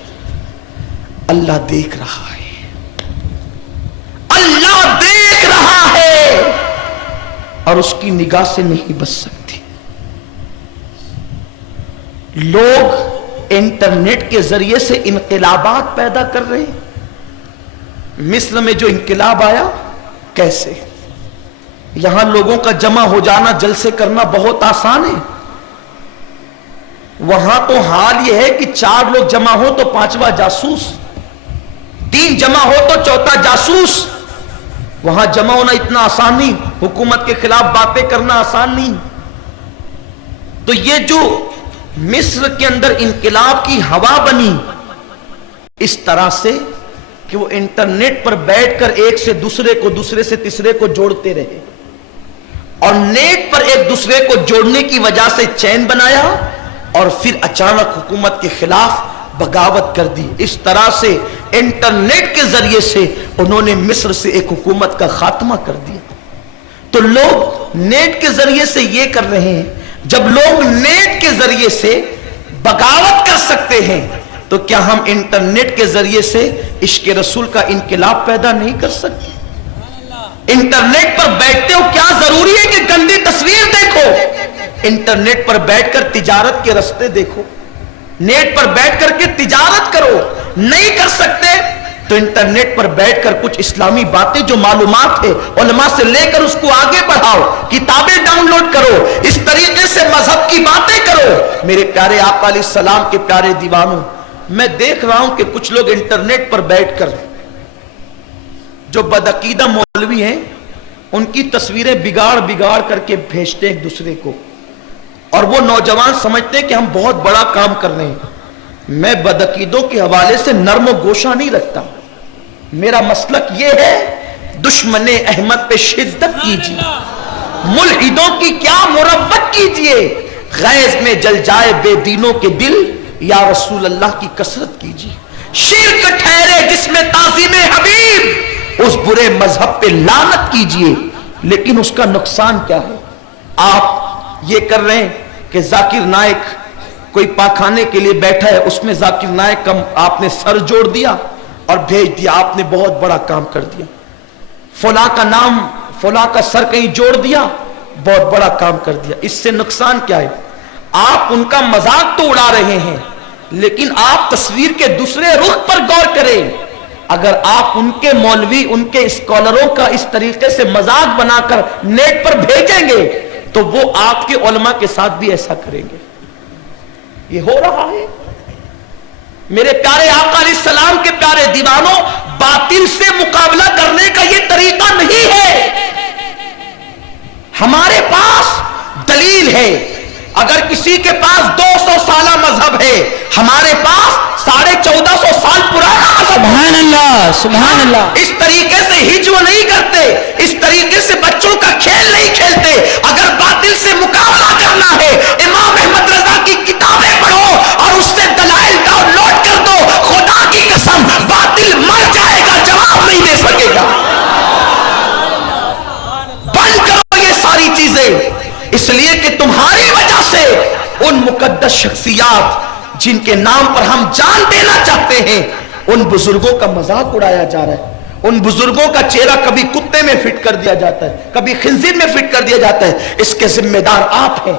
اللہ دیکھ رہا ہے, اللہ دیکھ رہا ہے, اور اس کی نگاہ سے نہیں بچ سکتی. لوگ انٹرنیٹ کے ذریعے سے انقلابات پیدا کر رہے ہیں. مصر میں جو انقلاب آیا, کیسے یہاں لوگوں کا جمع ہو جانا, جلسے کرنا بہت آسان ہے. وہاں تو حال یہ ہے کہ 4 لوگ جمع ہو تو 5واں جاسوس, 3 جمع ہو تو 4تھا جاسوس. وہاں جمع ہونا اتنا آسان نہیں, حکومت کے خلاف باتیں کرنا آسان نہیں. تو یہ جو مصر کے اندر انقلاب کی ہوا بنی, اس طرح سے کہ وہ انٹرنیٹ پر بیٹھ کر ایک سے دوسرے کو, دوسرے سے تیسرے کو جوڑتے رہے, اور نیٹ پر ایک دوسرے کو جوڑنے کی وجہ سے چین بنایا, اور پھر اچانک حکومت کے خلاف بغاوت کر دی. اس طرح سے انٹرنیٹ کے ذریعے سے انہوں نے مصر سے ایک حکومت کا خاتمہ کر دیا. تو لوگ نیٹ کے ذریعے سے یہ کر رہے ہیں. جب لوگ نیٹ کے ذریعے سے بغاوت کر سکتے ہیں, تو کیا ہم انٹرنیٹ کے ذریعے سے عشق رسول کا انقلاب پیدا نہیں کر سکتے؟ انٹرنیٹ پر بیٹھتے ہو, کیا ضروری ہے کہ گندی تصویر دیکھو؟ انٹرنیٹ پر بیٹھ کر تجارت کے رستے دیکھو, نیٹ پر بیٹھ کر کے تجارت کرو. نہیں کر سکتے تو انٹرنیٹ پر بیٹھ کر کچھ اسلامی باتیں جو معلومات ہے علماء سے لے کر اس کو آگے بڑھاؤ, کتابیں ڈاؤن لوڈ کرو, اس طریقے سے مذہب کی باتیں کرو. میرے پیارے آقا علیہ السلام کے پیارے دیوانوں, میں دیکھ رہا ہوں کہ کچھ لوگ انٹرنیٹ پر بیٹھ کر جو بدعقیدہ مولوی ہیں ان کی تصویریں بگاڑ کر کے بھیجتے ہیں ایک دوسرے کو، اور وہ نوجوان سمجھتے ہیں کہ ہم بہت بڑا کام کر رہے ہیں۔ میں بدعقیدوں کے حوالے سے نرم و گوشہ نہیں رکھتا، میرا مسلک یہ ہے دشمن احمد پہ شدت کیجیے، ملحدوں کی کیا مروت کیجیے، غیظ میں جل جائے بے دینوں کے دل، یا رسول اللہ کی کثرت کیجیے، شرک ٹھہرے جس میں تعظیم حبیب، اس برے مذہب پہ لعنت کیجیے۔ لیکن اس کا نقصان کیا ہے؟ آپ یہ کر رہے ہیں کہ ذاکر نائک کوئی پاخانے کے لیے بیٹھا ہے، اس میں ذاکر نائک کا آپ نے سر جوڑ دیا اور بھیج دیا، آپ نے بہت بڑا کام کر دیا۔ فلاں کا نام، فلاں کا سر کہیں جوڑ دیا، بہت بڑا کام کر دیا۔ اس سے نقصان کیا ہے؟ آپ ان کا مذاق تو اڑا رہے ہیں، لیکن آپ تصویر کے دوسرے رخ پر غور کریں۔ اگر آپ ان کے مولوی، ان کے اسکالروں کا اس طریقے سے مذاق بنا کر نیٹ پر بھیجیں گے تو وہ آپ کے علماء کے ساتھ بھی ایسا کریں گے۔ یہ ہو رہا ہے۔ میرے پیارے آقا علیہ السلام کے پیارے دیوانوں، باطل سے مقابلہ کرنے کا یہ طریقہ نہیں ہے۔ ہمارے پاس دلیل ہے۔ اگر کسی کے پاس 200 سالہ مذہب ہے، ہمارے پاس 1450 سال پرانا مذہب۔ سبحان اللہ، سبحان اللہ۔ اس طریقے سے ہجو نہیں کرتے، اس طریقے سے بچوں کا کھیل نہیں کھیلتے۔ اگر باطل سے مقابلہ کرنا ہے، امام احمد رضا کی کتابیں پڑھو اور اس سے دلائل ڈاؤن لوڈ کر دو، خدا کی قسم باطل مر جائے گا، جواب نہیں دے سکے گا۔ بند کرو یہ ساری چیزیں، اس لیے کہ تمہاری وجہ سے ان مقدس شخصیات جن کے نام پر ہم جان دینا چاہتے ہیں، ان بزرگوں کا مذاق اڑایا جا رہا ہے۔ ان بزرگوں کا چہرہ کبھی کتے میں فٹ کر دیا جاتا ہے، کبھی خنزیر میں فٹ کر دیا جاتا ہے۔ اس کے ذمہ دار آپ ہیں،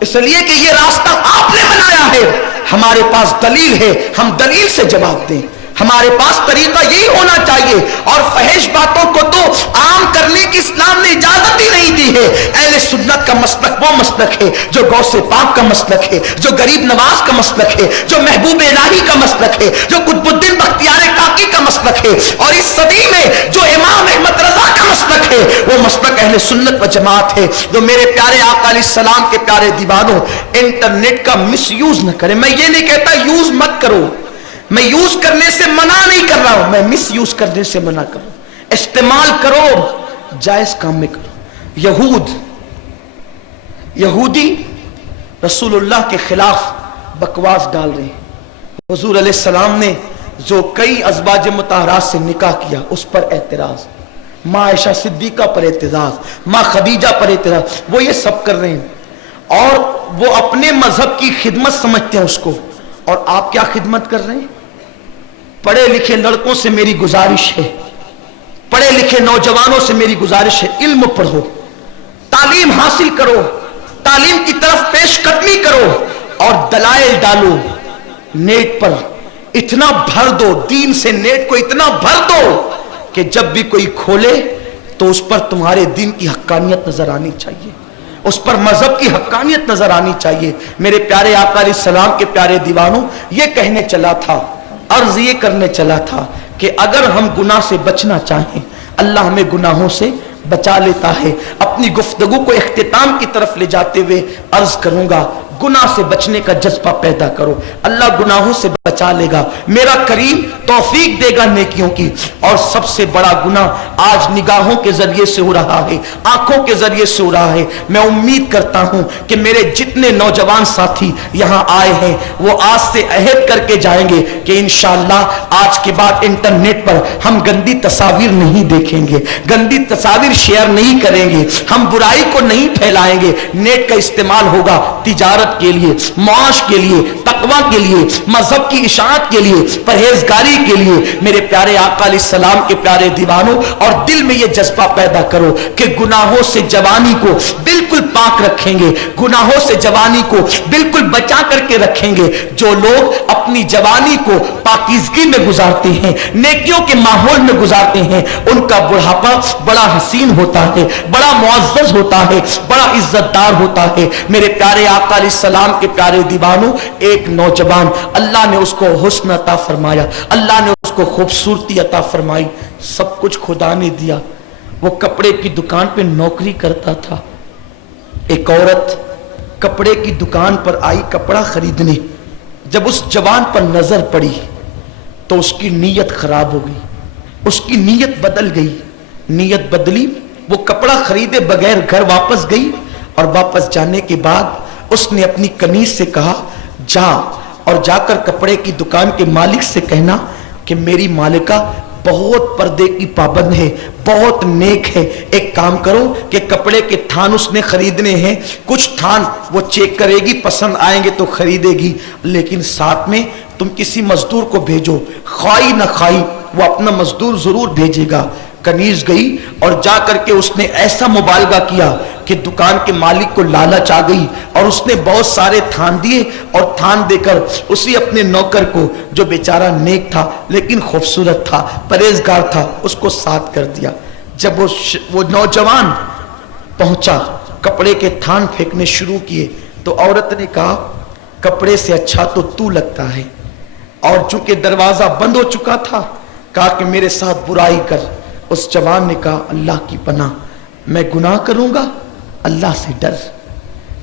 اس لیے کہ یہ راستہ آپ نے بنایا ہے۔ ہمارے پاس دلیل ہے، ہم دلیل سے جواب دیں۔ ہمارے پاس طریقہ یہی ہونا چاہیے، اور فحش باتوں کو تو عام کرنے کی اسلام نے اجازت ہی نہیں دی ہے۔ اہل سنت کا مسلک وہ مسلک ہے جو غوث پاک کا مسلک ہے، جو غریب نواز کا مسلک ہے، جو محبوب الہی کا مسلک ہے، جو قطب الدین بختیار کاکی کا مسلک ہے، اور اس صدی میں جو امام احمد رضا کا مسلک ہے وہ مسلک اہل سنت و جماعت ہے۔ جو میرے پیارے آقا علیہ السلام کے پیارے دیوانوں، انٹرنیٹ کا مس یوز نہ کریں۔ میں یہ نہیں کہتا یوز مت کرو، میں یوز کرنے سے منع نہیں کر رہا ہوں، میں مس یوز کرنے سے منع کر رہا ہوں۔ استعمال کرو، جائز کام میں کرو۔ یہودی رسول اللہ کے خلاف بکواس ڈال رہے ہیں۔ حضور علیہ السلام نے جو کئی ازواج مطہرات سے نکاح کیا، اس پر اعتراض، ماں عائشہ صدیقہ پر اعتراض، ماں خدیجہ پر اعتراض، وہ یہ سب کر رہے ہیں، اور وہ اپنے مذہب کی خدمت سمجھتے ہیں اس کو۔ اور آپ کیا خدمت کر رہے ہیں؟ پڑھے لکھے لڑکوں سے میری گزارش ہے، پڑھے لکھے نوجوانوں سے میری گزارش ہے، علم پڑھو، تعلیم حاصل کرو، تعلیم کی طرف پیش قدمی کرو، اور دلائل ڈالو نیٹ پر، اتنا بھر دو دین سے، نیٹ کو اتنا بھر دو کہ جب بھی کوئی کھولے تو اس پر تمہارے دین کی حقانیت نظر آنی چاہیے، اس پر مذہب کی حقانیت نظر آنی چاہیے۔ میرے پیارے آقا علیہ السلام کے پیارے دیوانوں، یہ کہنے چلا تھا، عرض یہ کرنے چلا تھا کہ اگر ہم گناہ سے بچنا چاہیں، اللہ ہمیں گناہوں سے بچا لیتا ہے۔ اپنی گفتگو کو اختتام کی طرف لے جاتے ہوئے عرض کروں گا، گناہ سے بچنے کا جذبہ پیدا کرو، اللہ گناہوں سے بچا لے گا، میرا کریم توفیق دے گا نیکیوں کی۔ اور سب سے بڑا گناہ آج نگاہوں کے ذریعے سے ہو رہا ہے، آنکھوں کے ذریعے سے ہو رہا ہے۔ میں امید کرتا ہوں کہ میرے جتنے نوجوان ساتھی یہاں آئے ہیں وہ آج سے عہد کر کے جائیں گے کہ انشاءاللہ آج کے بعد انٹرنیٹ پر ہم گندی تصاویر نہیں دیکھیں گے، گندی تصاویر شیئر نہیں کریں گے، ہم برائی کو نہیں پھیلائیں گے۔ نیٹ کا استعمال ہوگا تجارت کے لیے، معاش کے لیے، تقوی کے لیے، مذہب کی اشاعت کے لیے، پرہیزگاری کے لیے۔ میرے پیارے آقا علیہ السلام کے پیارے دیوانوں، اور دل میں یہ جذبہ پیدا کرو کہ گناہوں سے جوانی کو بالکل پاک رکھیں گے، گناہوں سے جوانی کو بالکل بچا کر کے رکھیں گے۔ جو لوگ اپنی جوانی کو پاکیزگی میں گزارتے ہیں، نیکیوں کے ماحول میں گزارتے ہیں، ان کا بڑھاپا بڑا حسین ہوتا ہے، بڑا معزز ہوتا ہے، بڑا عزت دار ہوتا ہے۔ میرے پیارے آقا علیہ السلام کے پیارے دیوانوں، ایک نوجوان اللہ نے اس کو حسن عطا فرمایا، اللہ نے اس کو خوبصورتی عطا فرمائی، سب کچھ خدا نے دیا۔ وہ کپڑے کی دکان پہ نوکری کرتا تھا۔ ایک عورت کپڑے کی دکان پر آئی کپڑا خریدنے، جب اس جوان پر نظر پڑی تو اس کی نیت خراب ہو گئی، اس کی نیت بدل گئی۔ نیت بدلی، وہ کپڑا خریدے بغیر گھر واپس گئی، اور واپس جانے کے بعد اس نے اپنی کنیز سے کہا جا اور جا کر کپڑے کی دکان کے مالک سے کہنا کہ میری مالکہ بہت پردے کی پابند ہے، بہت نیک ہے، ایک کام کرو کہ کپڑے کے تھان اس نے خریدنے ہیں، کچھ تھان وہ چیک کرے گی، پسند آئیں گے تو خریدے گی، لیکن ساتھ میں تم کسی مزدور کو بھیجو، خواہی نہ خواہی وہ اپنا مزدور ضرور بھیجے گا۔ کنیز گئی اور جا کر کے اس نے ایسا مبالغہ کیا کہ دکان کے مالک کو لالچ آ گئی، اور اس نے بہت سارے تھان دیے، اور تھان دے کر اسی اپنے نوکر کو جو بیچارہ نیک تھا لیکن خوبصورت تھا، پرہیزگار تھا، اس کو ساتھ کر دیا۔ جب وہ نوجوان پہنچا، کپڑے کے تھان پھینکنے شروع کیے تو عورت نے کہا کپڑے سے اچھا تو لگتا ہے، اور چونکہ دروازہ بند ہو چکا تھا کہا کہ میرے ساتھ برائی کر۔ اس جوان نے کہا اللہ کی پناہ، میں گناہ کروں گا، اللہ سے ڈر۔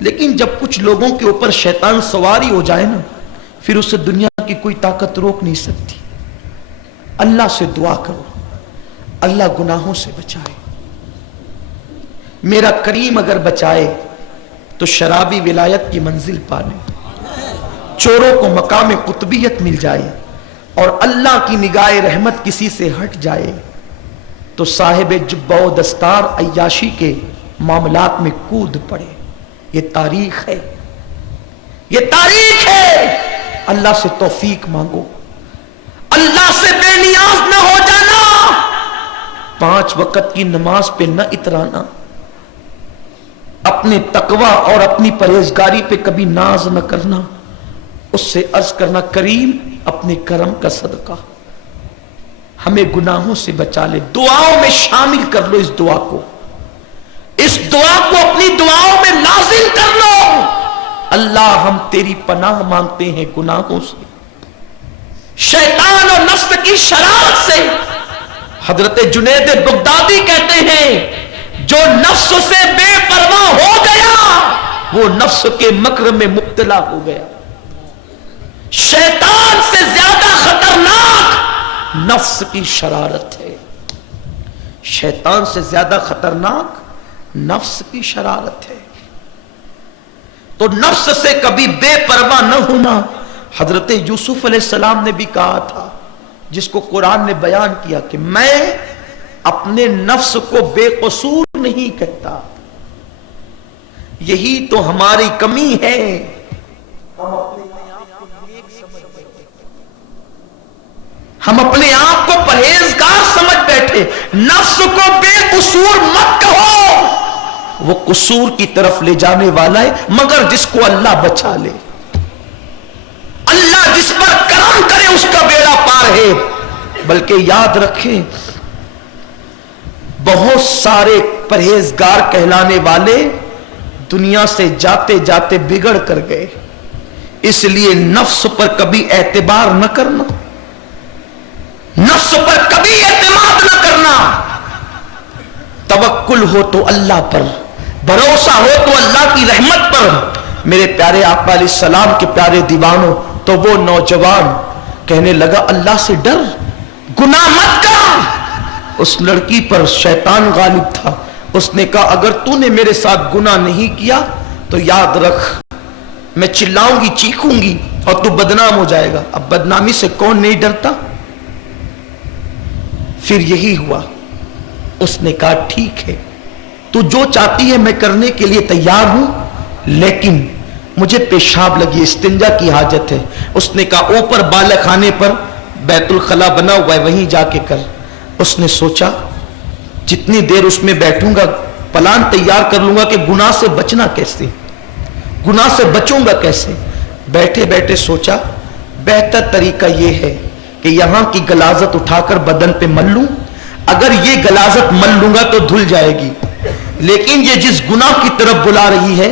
لیکن جب کچھ لوگوں کے اوپر شیطان سواری ہو جائے نا، پھر اسے دنیا کی کوئی طاقت روک نہیں سکتی۔ اللہ سے دعا کرو، اللہ گناہوں سے بچائے۔ میرا کریم اگر بچائے تو شرابی ولایت کی منزل پالے، چوروں کو مقام قطبیت مل جائے، اور اللہ کی نگاہ رحمت کسی سے ہٹ جائے تو صاحب جبہ و دستار عیاشی کے معاملات میں کود پڑے۔ یہ تاریخ ہے، یہ تاریخ ہے۔ اللہ سے توفیق مانگو، اللہ سے بے نیاز نہ ہو جانا، 5 وقت کی نماز پہ نہ اترانا، اپنے تقوی اور اپنی پرہیزگاری پہ کبھی ناز نہ کرنا، اس سے عرض کرنا کریم اپنے کرم کا صدقہ ہمیں گناہوں سے بچا لے۔ دعاؤں میں شامل کر لو اس دعا کو، اس دعا کو اپنی دعاؤں میں لازم کر لو۔ اللہ ہم تیری پناہ مانگتے ہیں گناہوں سے، شیطان اور نفس کی شرارت سے۔ حضرت جنید بغدادی کہتے ہیں جو نفس سے بے پرواہ ہو گیا وہ نفس کے مکر میں مبتلا ہو گیا۔ شیطان سے زیادہ خطرناک نفس کی شرارت ہے، شیطان سے زیادہ خطرناک نفس کی شرارت ہے۔ تو نفس سے کبھی بے پرواہ نہ ہونا۔ حضرت یوسف علیہ السلام نے بھی کہا تھا، جس کو قرآن نے بیان کیا کہ میں اپنے نفس کو بے قصور نہیں کہتا۔ یہی تو ہماری کمی ہے، ہم اپنے آپ کو پرہیزگار سمجھ بیٹھے۔ نفس کو بے قصور مت کہو، وہ قصور کی طرف لے جانے والا ہے، مگر جس کو اللہ بچا لے، اللہ جس پر کرم کرے اس کا بیڑا پار ہے۔ بلکہ یاد رکھیں بہت سارے پرہیزگار کہلانے والے دنیا سے جاتے جاتے بگڑ کر گئے۔ اس لیے نفس پر کبھی اعتبار نہ کرنا، نفس پر کبھی اعتماد نہ کرنا۔ توکل ہو تو اللہ پر، بھروسہ ہو تو اللہ کی رحمت پر۔ میرے پیارے آقا علیہ السلام کے پیارے دیوانوں، تو وہ نوجوان کہنے لگا اللہ سے ڈر، گناہ مت کر۔ اس لڑکی پر شیطان غالب تھا، اس نے کہا اگر تو نے میرے ساتھ گناہ نہیں کیا تو یاد رکھ میں چلاؤں گی، چیخوں گی اور تو بدنام ہو جائے گا۔ اب بدنامی سے کون نہیں ڈرتا؟ پھر یہی ہوا، اس نے کہا ٹھیک ہے تو جو چاہتی ہے میں کرنے کے لیے تیار ہوں، لیکن مجھے پیشاب لگی، استنجا کی حاجت ہے۔ اس نے کہا اوپر بالہ خانے پر بیت الخلا بنا ہوا ہے، وہیں جا کے کر۔ اس نے سوچا جتنی دیر اس میں بیٹھوں گا پلان تیار کر لوں گا کہ گناہ سے بچنا کیسے، گناہ سے بچوں گا کیسے۔ بیٹھے بیٹھے سوچا بہتر طریقہ یہ ہے کہ یہاں کی غلاظت اٹھا کر بدن پہ مل لوں، اگر یہ غلاظت مل لوں گا تو دھل جائے گی، لیکن یہ جس گناہ کی طرف بلا رہی ہے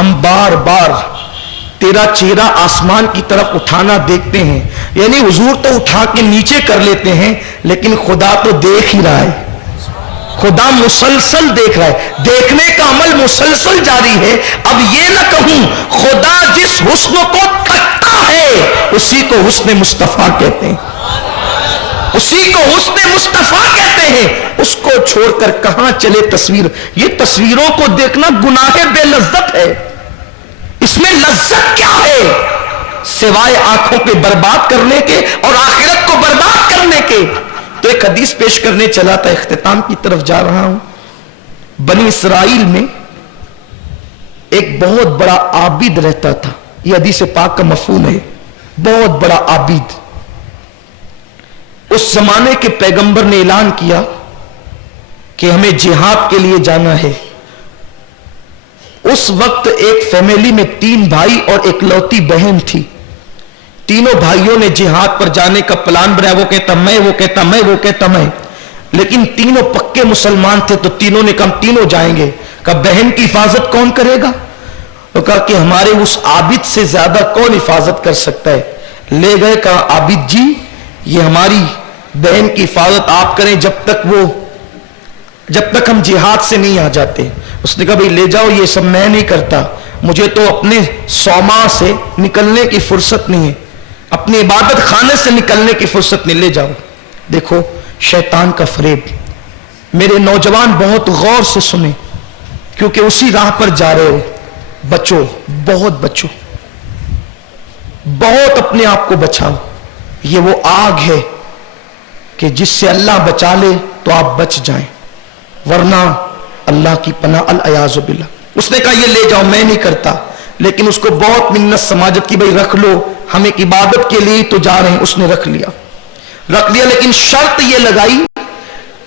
ہم بار بار تیرا چہرہ آسمان کی طرف اٹھانا دیکھتے ہیں، یعنی حضور تو اٹھا کے نیچے کر لیتے ہیں، لیکن خدا تو دیکھ ہی رہا ہے، خدا مسلسل دیکھ رہا ہے، دیکھنے کا عمل مسلسل جاری ہے۔ اب یہ نہ کہوں خدا جس حسن کو تکتا ہے اسی کو حسن مصطفیٰ کہتے ہیں، اسی کو حسن مصطفیٰ کہتے ہیں۔ اس کو چھوڑ کر کہاں چلے تصویر؟ یہ تصویروں کو دیکھنا گناہ بے لذت ہے۔ اس میں لذت کیا ہے سوائے آنکھوں کے برباد کرنے کے اور آخرت کو برباد کرنے کے؟ تو ایک حدیث پیش کرنے چلا تھا، اختتام کی طرف جا رہا ہوں۔ بنی اسرائیل میں ایک بہت بڑا عابد رہتا تھا، یہ حدیث پاک کا مفہوم ہے، بہت بڑا عابد۔ اس زمانے کے پیغمبر نے اعلان کیا کہ ہمیں جہاد کے لیے جانا ہے۔ اس وقت ایک فیملی میں 3 بھائی اور ایک لوتی بہن تھی۔ تینوں بھائیوں نے جہاد پر جانے کا پلان بنایا، وہ کہتا میں، وہ کہتا میں، وہ کہتا میں، لیکن تینوں پکے مسلمان تھے تو تینوں نے کہا ہم تینوں جائیں گے۔ کہا بہن کی حفاظت کون کرے گا؟ وہ کہا کہ ہمارے اس عابد سے زیادہ کون حفاظت کر سکتا ہے؟ لے گئے، کہا عابد جی یہ ہماری بہن کی حفاظت آپ کریں جب تک ہم جہاد سے نہیں آ جاتے۔ اس نے کہا بھئی لے جاؤ، یہ سب میں نہیں کرتا، مجھے تو اپنے صومعہ سے نکلنے کی فرصت نہیں ہے، اپنی عبادت خانے سے نکلنے کی فرصت نہیں، لے جاؤ۔ دیکھو شیطان کا فریب۔ میرے نوجوان بہت غور سے سنیں، کیونکہ اسی راہ پر جا رہے ہو۔ بچو، بہت بچو، بہت اپنے آپ کو بچاؤ۔ یہ وہ آگ ہے کہ جس سے اللہ بچا لے تو آپ بچ جائیں، ورنہ اللہ کی پناہ الیاذ باللہ۔ اس نے کہا یہ لے جاؤ، میں نہیں کرتا، لیکن اس کو بہت منت سماجت کی، بھئی رکھ لو، ہم ایک عبادت کے لیے تو جا رہے ہیں۔ اس نے رکھ لیا، لیکن شرط یہ لگائی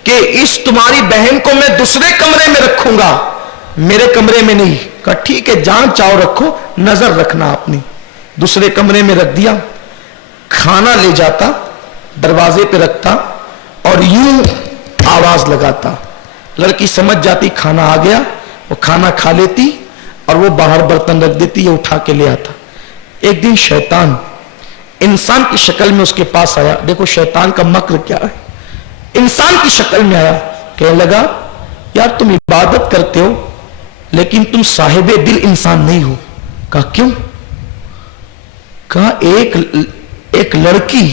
کہ اس تمہاری بہن کو میں دوسرے کمرے میں رکھوں گا، میرے کمرے میں نہیں۔ کہا ٹھیک ہے جان چاہو رکھو، نظر رکھنا اپنی۔ دوسرے کمرے میں رکھ دیا، کھانا لے جاتا، دروازے پہ رکھتا اور یوں آواز لگاتا، لڑکی سمجھ جاتی کھانا آ گیا، وہ کھانا کھا لیتی اور وہ باہر برتن رکھ دیتی، یہ اٹھا کے لے آتا۔ ایک دن شیطان انسان کی شکل میں اس کے پاس آیا۔ دیکھو شیطان کا مکر کیا ہے، انسان کی شکل میں آیا، کہنے لگا یار تم عبادت کرتے ہو لیکن تم صاحب دل انسان نہیں ہو۔ کہا کیوں؟ کہا ایک لڑکی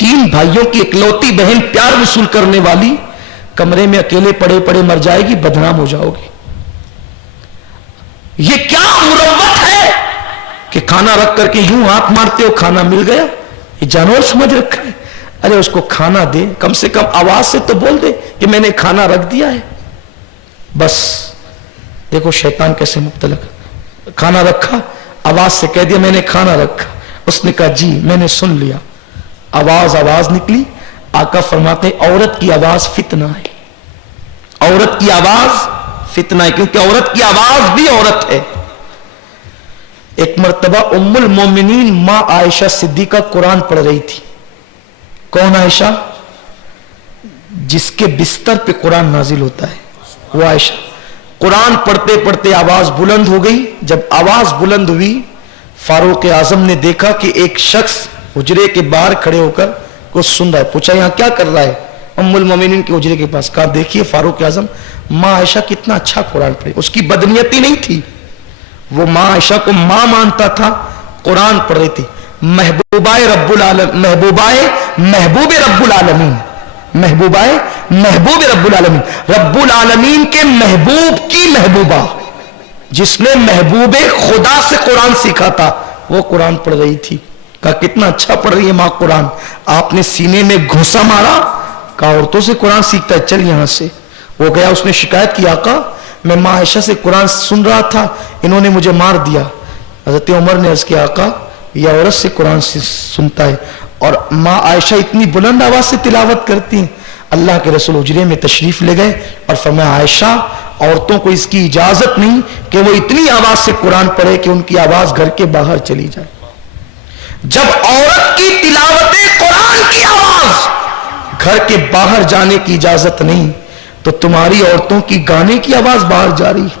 3 بھائیوں کی اکلوتی بہن، پیار وصول کرنے والی، کمرے میں اکیلے پڑے پڑے مر جائے گی، بدنام ہو جاؤ گی۔ یہ کیا مروت ہے کہ کھانا رکھ کر کے یوں ہاتھ مارتے ہو، کھانا مل گیا، یہ جانور سمجھ رکھا ہے؟ ارے اس کو کھانا دے، کم سے کم آواز سے تو بول دے کہ میں نے کھانا رکھ دیا ہے۔ بس دیکھو شیطان کیسے مبتلا، کھانا رکھا، آواز سے کہہ دیا میں نے کھانا رکھا۔ اس نے کہا جی میں نے سن لیا۔ آواز نکلی۔ آقا فرماتے عورت کی آواز فتنہ ہے، عورت کی آواز فتنہ ہے، کیونکہ عورت کی آواز بھی عورت ہے۔ ایک مرتبہ ام المومنین ماں عائشہ صدیقہ قرآن پڑھ رہی تھی۔ کون عائشہ؟ جس کے بستر پہ قرآن نازل ہوتا ہے وہ عائشہ۔ قرآن پڑھتے پڑھتے آواز بلند ہو گئی۔ جب آواز بلند ہوئی، فاروق اعظم نے دیکھا کہ ایک شخص حجرے کے باہر کھڑے ہو کر کچھ سن رہا ہے۔ پوچھا یہاں کیا کر رہا ہے؟ ام المومنین کے حجرے کے پاس۔ کہا دیکھیے فاروق اعظم، ماں عائشہ کتنا اچھا قرآن پڑھے، اس کی بدنیتی نہیں تھی، وہ ماں عائشہ کو ماں مانتا تھا، قرآن پڑھ رہی تھی۔ محبوب رب العالمین، محبوب رب العالمین، رب العالمین کے محبوب کی محبوبہ، جس نے محبوب خدا سے قرآن سیکھا تھا، وہ قرآن پڑھ رہی تھی۔ کہا کتنا اچھا پڑھ رہی ہے ماں قرآن۔ آپ نے سینے میں گھوسا مارا، کہا عورتوں سے قرآن سیکھتا ہے، چل یہاں سے۔ وہ گیا، اس نے شکایت کی آقا میں ماں عائشہ سے قرآن سن رہا تھا، انہوں نے مجھے مار دیا۔ حضرت عمر نے عرض کیا آقا یہ عورت سے قرآن سنتا ہے اور ماں عائشہ اتنی بلند آواز سے تلاوت کرتی ہیں۔ اللہ کے رسول حجرے میں تشریف لے گئے اور فرمایا عائشہ عورتوں کو اس کی اجازت نہیں کہ وہ اتنی آواز سے قرآن پڑھے کہ ان کی آواز گھر کے باہر چلی جائے۔ جب عورت کی تلاوت قرآن کی آواز گھر کے باہر جانے کی اجازت نہیں، تو تمہاری عورتوں کی گانے کی آواز باہر جا رہی ہے۔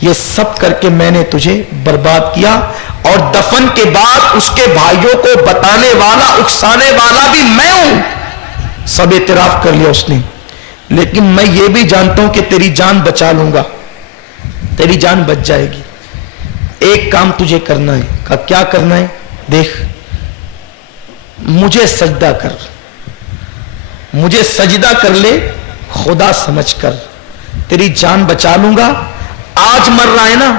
یہ سب کر کے میں نے تجھے برباد کیا, اور دفن کے بعد اس کے بھائیوں کو بتانے والا, اکسانے والا بھی میں ہوں. سب اعتراف کر لیا اس نے, لیکن میں یہ بھی جانتا ہوں کہ تیری جان بچا لوں گا, تیری جان بچ جائے گی. ایک کام تجھے کرنا ہے. کہا کیا کرنا ہے؟ دیکھ, مجھے سجدہ کر, مجھے سجدہ کر لے خدا سمجھ کر, تیری جان بچا لوں گا. آج مر رہا ہے نا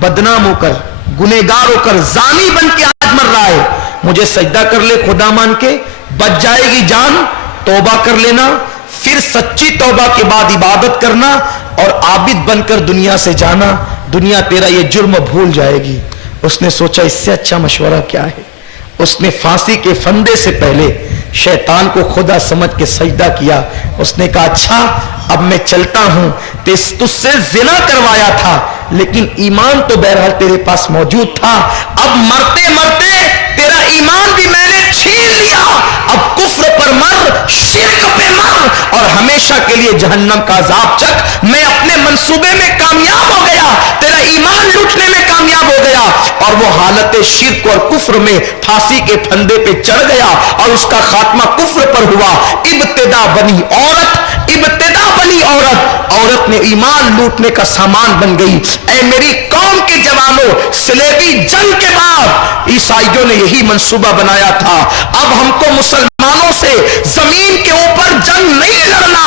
بدنام ہو کر, گنہگار ہو کر, زانی بن کے آج مر رہا ہے, مجھے سجدہ کر لے خدا مان کے, بچ جائے گی جان. توبہ کر لینا, پھر سچی توبہ کے بعد عبادت کرنا, اور عابد بن کر دنیا سے جانا. دنیا تیرا یہ جرم بھول جائے گی. اس نے سوچا اس سے اچھا مشورہ کیا ہے. اس نے پھانسی کے پھندے سے پہلے شیطان کو خدا سمجھ کے سجدہ کیا. اس نے کہا اچھا اب میں چلتا ہوں, تجھ سے زنا کروایا تھا لیکن ایمان تو بہرحال تیرے پاس موجود تھا. اب مرتے مرتے تیرا ایمان بھی میں نے چھین لیا. اب کفر پر مر, شرک پہ مر, اور ہمیشہ کے لیے جہنم کا عذاب چکھ. میں اپنے منصوبے میں کامیاب ہو گیا, تیرا ایمان لوٹنے میں کامیاب ہو گیا, اور وہ حالت شرک اور کفر میں پھانسی کے پھندے پہ چڑھ گیا, اور اس کا خاتمہ کفر پر ہوا. ابتدا بنی عورت, ابتدا بنی عورت, عورت نے ایمان لوٹنے کا سامان بن گئی. اے میری قوم کے جوانوں, صلیبی جنگ کے بعد عیسائیوں نے یہی منصوبہ بنایا تھا. اب ہم کو مسلمانوں سے زمین کے اوپر جنگ نہیں لڑنا,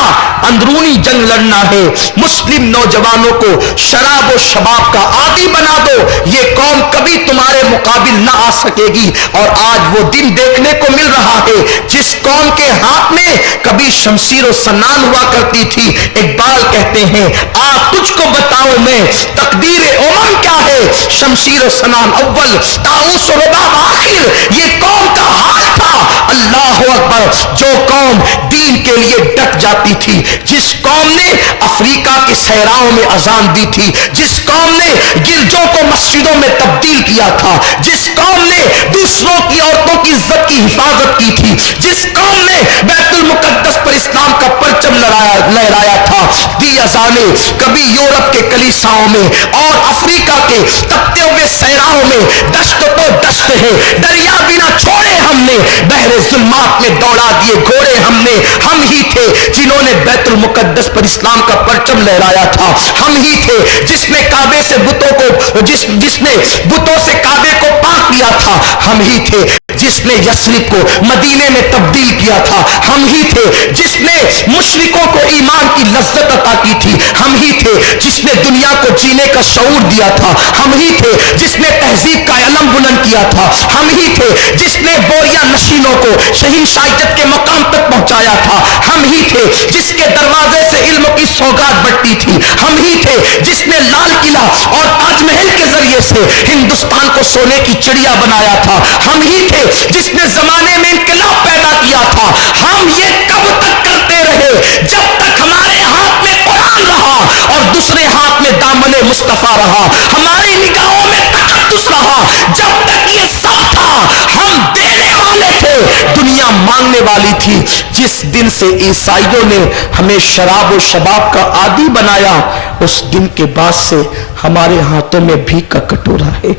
اندرونی جنگ لڑنا ہے. مسلم نوجوانوں کو شراب و شباب کا عادی بنا دو, یہ قوم کبھی تمہارے مقابل نہ آ سکے گی. اور آج وہ دن دیکھنے کو مل رہا ہے جس قوم کے ہاتھ میں کبھی شمشیر و سنان ہوا کرتی تھی. اقبال کہتے ہیں آ تجھ کو بتاؤں میں تقدیر امم کیا ہے, شمشیر و سنان اول طاؤس و رباب آخر, یہ قوم کا حال تھا. اللہ اکبر, جو قوم دین کے لیے ڈٹ جاتی تھی, جس قوم نے افریقہ کے صحراؤں میں اذان دی تھی, جس قوم نے گرجوں کو مسجدوں میں تبدیل کیا تھا, جس قوم نے دوسروں کی عورتوں کی عزت کی حفاظت کی تھی, جس قوم نے بیت المقدس پر اسلام کا پرچم لہرایا تھا, دی اذانیں کبھی یورپ کے کلیساؤں میں اور افریقہ کے تپتے ہوئے صحراؤں میں. دشت تو دشت ہے, دریا بنا چھوڑے ہم نے, بحر ظلمات میں دوڑا دیے گھوڑے ہم نے. ہم ہی تھے جنہوں نے بیت المقدس پر اسلام کا پرچم لہرایا تھا, ہم ہی تھے جس نے کعبے سے بتوں کو جس نے بتوں سے کعبے کو پاک کیا تھا, ہم ہی تھے جس نے یثرب کو مدینے میں تبدیل کیا تھا, ہم ہی تھے جس نے مشرکوں کو ایمان کی لذت عطا کی تھی, ہم ہی تھے جس نے دنیا کو جینے کا شعور دیا تھا, ہم ہی تھے جس نے تہذیب کا علم بلند کیا تھا, ہم ہی تھے جس نے بوریا نشینوں کو شہنشاہیت کے مقام تک پہنچایا تھا, ہم ہی تھے جس کے دروازے سے علم کی سوگات بڑھتی تھی, ہم ہی تھے جس نے لال قلعہ اور تاج محل کے ذریعے سے ہندوستان کو سونے کی چڑیا بنایا تھا, ہم ہی تھے جس نے زمانے میں انقلاب پیدا کیا تھا. ہم یہ کب تک کرتے رہے جب تک ہمارے ہاتھ میں قرآن رہا اور دوسرے ہاتھ میں دامن مصطفیٰ رہا, ہماری نگاہوں میں تقدس رہا. جب تک یہ سب تھا ہم دینے والے تھے, دنیا مانگنے والی تھی. جس دن سے عیسائیوں نے ہمیں شراب و شباب کا عادی بنایا, اس دن کے بعد سے ہمارے ہاتھوں میں بھیک کا کٹورا ہے,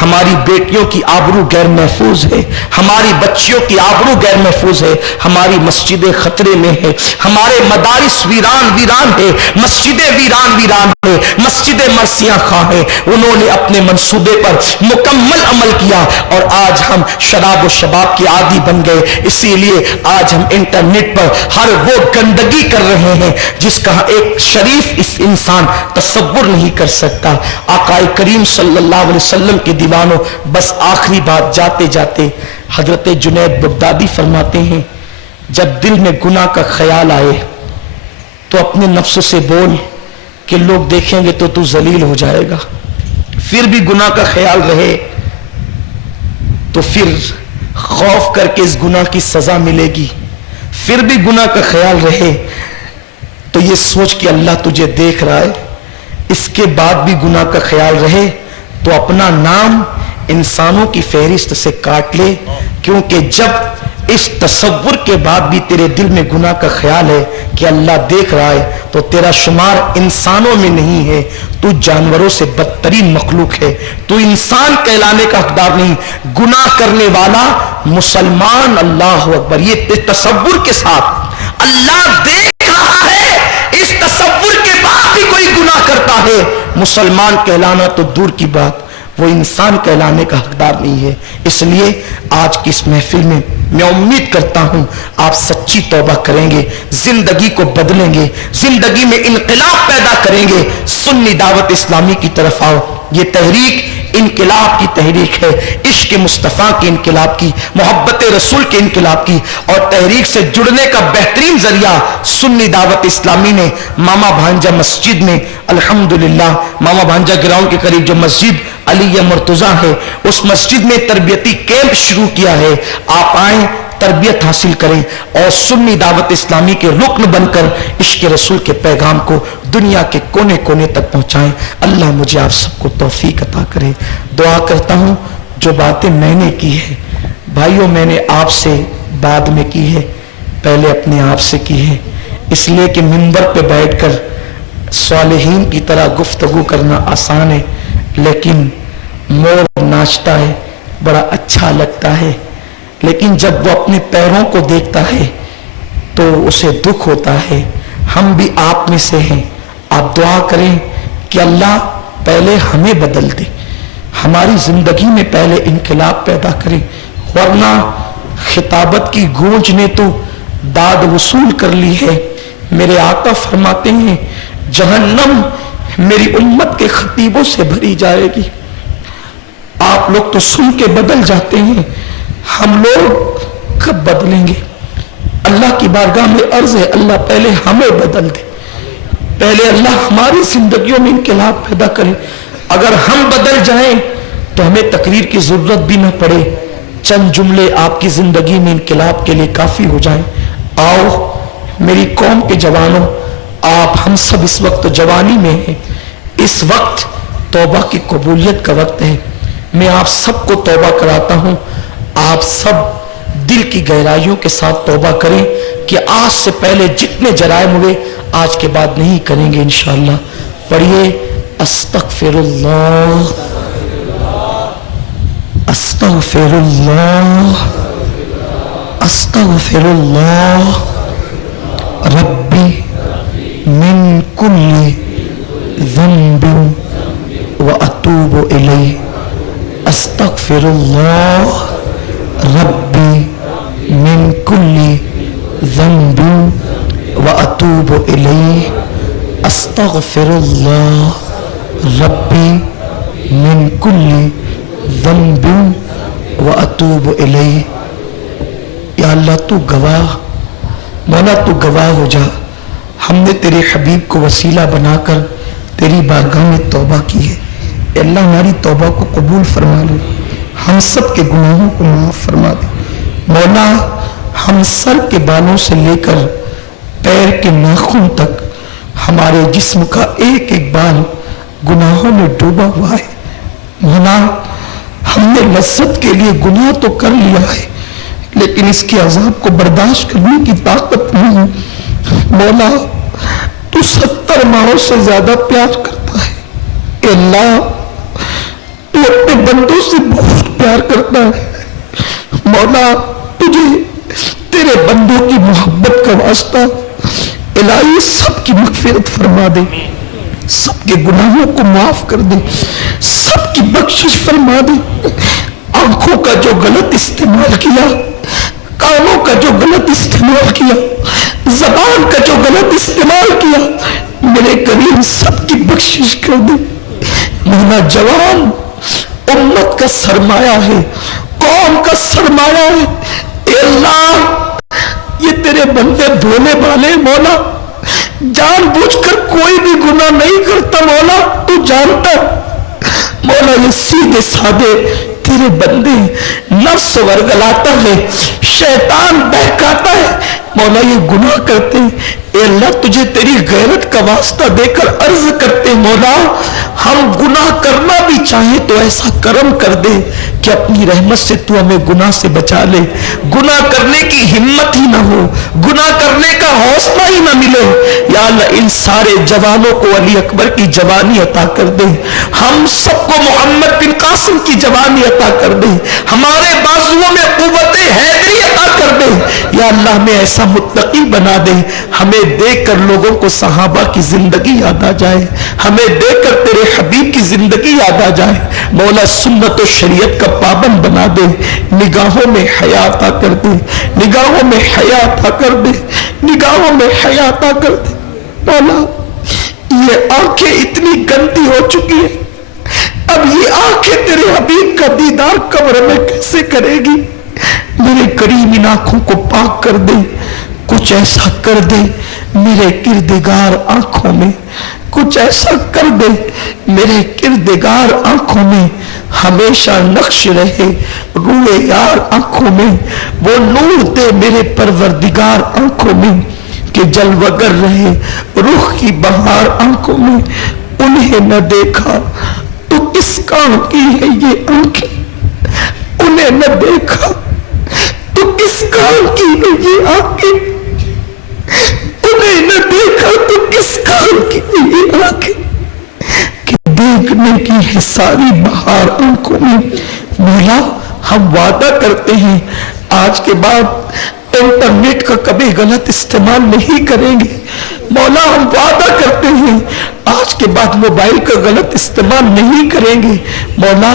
ہماری بیٹیوں کی آبرو غیر محفوظ ہے, ہماری بچیوں کی آبرو غیر محفوظ ہے, ہماری مسجدیں خطرے میں ہیں, ہمارے مدارس ویران ویران ہے, مسجدیں ویران ویران ہے, مسجدیں مرثیہ خواہ ہیں. انہوں نے اپنے منصوبے پر مکمل عمل کیا اور آج ہم شراب و شباب کے عادی بن گئے. اسی لیے آج ہم انٹرنیٹ پر ہر وہ گندگی کر رہے ہیں جس کا ایک شریف اس انسان تصور نہیں کر سکتا. آقا کریم صلی اللہ علیہ وسلم کے دیوانوں, بس آخری بات جاتے جاتے حضرت جنید بغدادی فرماتے ہیں جب دل میں گناہ کا خیال آئے تو اپنے نفسوں سے بول کہ لوگ دیکھیں گے تو ذلیل ہو جائے گا. پھر بھی گناہ کا خیال رہے تو پھر خوف کر کے اس گناہ کی سزا ملے گی. پھر بھی گناہ کا خیال رہے تو یہ سوچ کہ اللہ تجھے دیکھ رہا ہے. اس کے بعد بھی گناہ کا خیال رہے تو اپنا نام انسانوں کی فہرست سے کاٹ لے, کیونکہ جب اس تصور کے بعد بھی تیرے دل میں گناہ کا خیال ہے کہ اللہ دیکھ رہا ہے تو تیرا شمار انسانوں میں نہیں ہے, تو جانوروں سے بدترین مخلوق ہے, تو انسان کہلانے کا حقدار نہیں. گناہ کرنے والا مسلمان, اللہ اکبر, یہ تصور کے ساتھ اللہ دیکھ رہا ہے, اس تصور کے بعد بھی کوئی گناہ کرتا ہے, مسلمان کہلانا تو دور کی بات, وہ انسان کہلانے کا حقدار نہیں ہے. اس لیے آج کی اس محفل میں میں امید کرتا ہوں آپ سچی توبہ کریں گے, زندگی کو بدلیں گے, زندگی میں انقلاب پیدا کریں گے. سنی دعوت اسلامی کی طرف آؤ. یہ تحریک انقلاب کی تحریک ہے, عشق مصطفیٰ کی انقلاب کی, محبت رسول کے انقلاب کی, اور تحریک سے جڑنے کا بہترین ذریعہ سنی دعوت اسلامی نے ماما بھانجا مسجد میں, الحمدللہ ماما بھانجا گراؤنڈ کے قریب جو مسجد علی مرتضیٰ ہے, اس مسجد میں تربیتی کیمپ شروع کیا ہے. آپ آئیں, تربیت حاصل کریں اور سنی دعوت اسلامی کے رکن بن کر عشق رسول کے پیغام کو دنیا کے کونے کونے تک پہنچائیں. اللہ مجھے آپ سب کو توفیق عطا کرے. دعا کرتا ہوں جو باتیں میں نے کی ہے بھائیوں, میں نے آپ سے بعد میں کی ہے, پہلے اپنے آپ سے کی ہے, اس لیے کہ منبر پہ بیٹھ کر صالحین کی طرح گفتگو کرنا آسان ہے, لیکن مور ناچتا ہے, بڑا اچھا لگتا ہے, لیکن جب وہ اپنے پیروں کو دیکھتا ہے تو اسے دکھ ہوتا ہے. ہم بھی آپ میں سے ہیں. آپ دعا کریں کہ اللہ پہلے ہمیں بدل دے, ہماری زندگی میں پہلے انقلاب پیدا کرے, ورنہ خطابت کی گونج نے تو داد وصول کر لی ہے. میرے آقا فرماتے ہیں جہنم میری امت کے خطیبوں سے بھری جائے گی. آپ لوگ تو سن کے بدل جاتے ہیں, ہم لوگ کب بدلیں گے؟ اللہ کی بارگاہ میں عرض ہے اللہ پہلے ہمیں بدل دے, پہلے اللہ ہماری زندگیوں میں انقلاب پیدا کرے. اگر ہم بدل جائیں تو ہمیں تقریر کی ضرورت بھی نہ پڑے, چند جملے آپ کی زندگی میں انقلاب کے لیے کافی ہو جائیں. آؤ میری قوم کے جوانوں, آپ ہم سب اس وقت جوانی میں ہیں, اس وقت توبہ کی قبولیت کا وقت ہے. میں آپ سب کو توبہ کراتا ہوں, آپ سب دل کی گہرائیوں کے ساتھ توبہ کریں کہ آج سے پہلے جتنے جرائم ہوئے آج کے بعد نہیں کریں گے انشاءاللہ. پڑھیے استغفر اللہ استغفر اللہ استغفر اللہ ربی من کل ذنب واتوب الیہ. استغفر اللہ ربی من کل ذنب واتوب الیہ. استغفر اللہ ربی من کل ذنب واتوب الیہ. یا اللہ تو گواہ, مولا تو گواہ ہو جا, ہم نے تیرے حبیب کو وسیلہ بنا کر تیری بارگاہ میں توبہ کی ہے. اے اللہ ہماری توبہ کو قبول فرما لے, ہم سب کے گناہوں کو معاف فرما دے. مولا ہم سر کے بالوں سے لے کر پیر کے ناخن تک ہمارے جسم کا ایک ایک بال گناہوں میں ڈوبا ہوا ہے. مولا ہم نے لذت کے لیے گناہ تو کر لیا ہے, لیکن اس کے عذاب کو برداشت کرنے کی طاقت نہیں. مولا تو 70 ماہوں سے زیادہ پیار کرتا ہے. اے اللہ تو اپنے بندوں سے بہت پیار کرتا ہے. مولا تجھے تیرے بندوں کی محبت کا واسطہ الہی سب کی مغفرت فرما دے, سب کے گناہوں کو معاف کر دے, سب کی بخشش فرما دے. آنکھوں کا جو غلط استعمال کیا, کانوں کا جو غلط استعمال کیا, زبان کا جو غلط استعمال کیا, میرے کریم سب کی بخشش کر دے. مولا جوان امت کا سرمایہ ہے, قوم کا سرمایہ ہے. اے اللہ یہ تیرے بندے دھونے والے, مولا جان بوجھ کر کوئی بھی گناہ نہیں کرتا, مولا تو جانتا. مولا یہ سیدھے سادے تیرے بندے, نفس ورگلاتا ہے, شیطان بہکاتا ہے, مولا یہ گناہ کرتے. اے اللہ تجھے تیری غیرت کا واسطہ دے کر عرض کرتے, مولا ہم گناہ کرنا بھی چاہیں تو ایسا کرم کر دے کہ اپنی رحمت سے تو ہمیں گناہ سے بچا لے, گناہ کرنے کی ہمت ہی نہ ہو, گناہ کرنے کا حوصلہ ہی نہ ملے. یا اللہ ان سارے جوانوں کو علی اکبر کی جوانی عطا کر دے, ہم سب کو محمد بن قاسم کی جوانی عطا کر دے, ہمارے بازوؤں میں قوت حیدری عطا کر دے. یا اللہ ہمیں ایسا متقی بنا دے, ہمیں دیکھ کر لوگوں کو صحابہ کی زندگی یاد آ جائے, ہمیں دیکھ کر تیرے حبیب کی زندگی یاد آ جائے. مولا سنت و شریعت کا پابند بنا دے, نگاہوں میں حیا عطا کر دے, نگاہوں میں حیا عطا کر دے, نگاہوں میں حیا عطا کر دے. مولا یہ آنکھیں اتنی گندی ہو چکی ہیں, اب یہ آنکھیں تیرے حبیب کا دیدار قبر میں کیسے کرے گی؟ میرے کریم ان آنکھوں کو پاک کر دے, کچھ ایسا کر دے میرے کردگار آنکھوں میں, کچھ ایسا کر دے میرے کردگار آنکھوں میں ہمیشہ نقش رہے روئے یار آنکھوں میں, وہ نور دے میرے پروردگار آنکھوں میں کہ جلوگر رہے روح کی بہار آنکھوں میں. انہیں نہ دیکھا تو کس کام کی ہے یہ آنکھیں, انہیں نہ دیکھا تو کس کام کی ہے یہ آنکھیں, انہیں نہ دیکھا تو کس کام کی ہے یہ آنکھیں کہ دیکھنے کی ہے ساری بہار آنکھوں میں. مولا ہم وعدہ کرتے ہیں آج کے بعد انٹرنیٹ کا کبھی غلط استعمال نہیں کریں گے. مولا ہم وعدہ کرتے ہیں آج کے بعد موبائل کا غلط استعمال نہیں کریں گے. مولا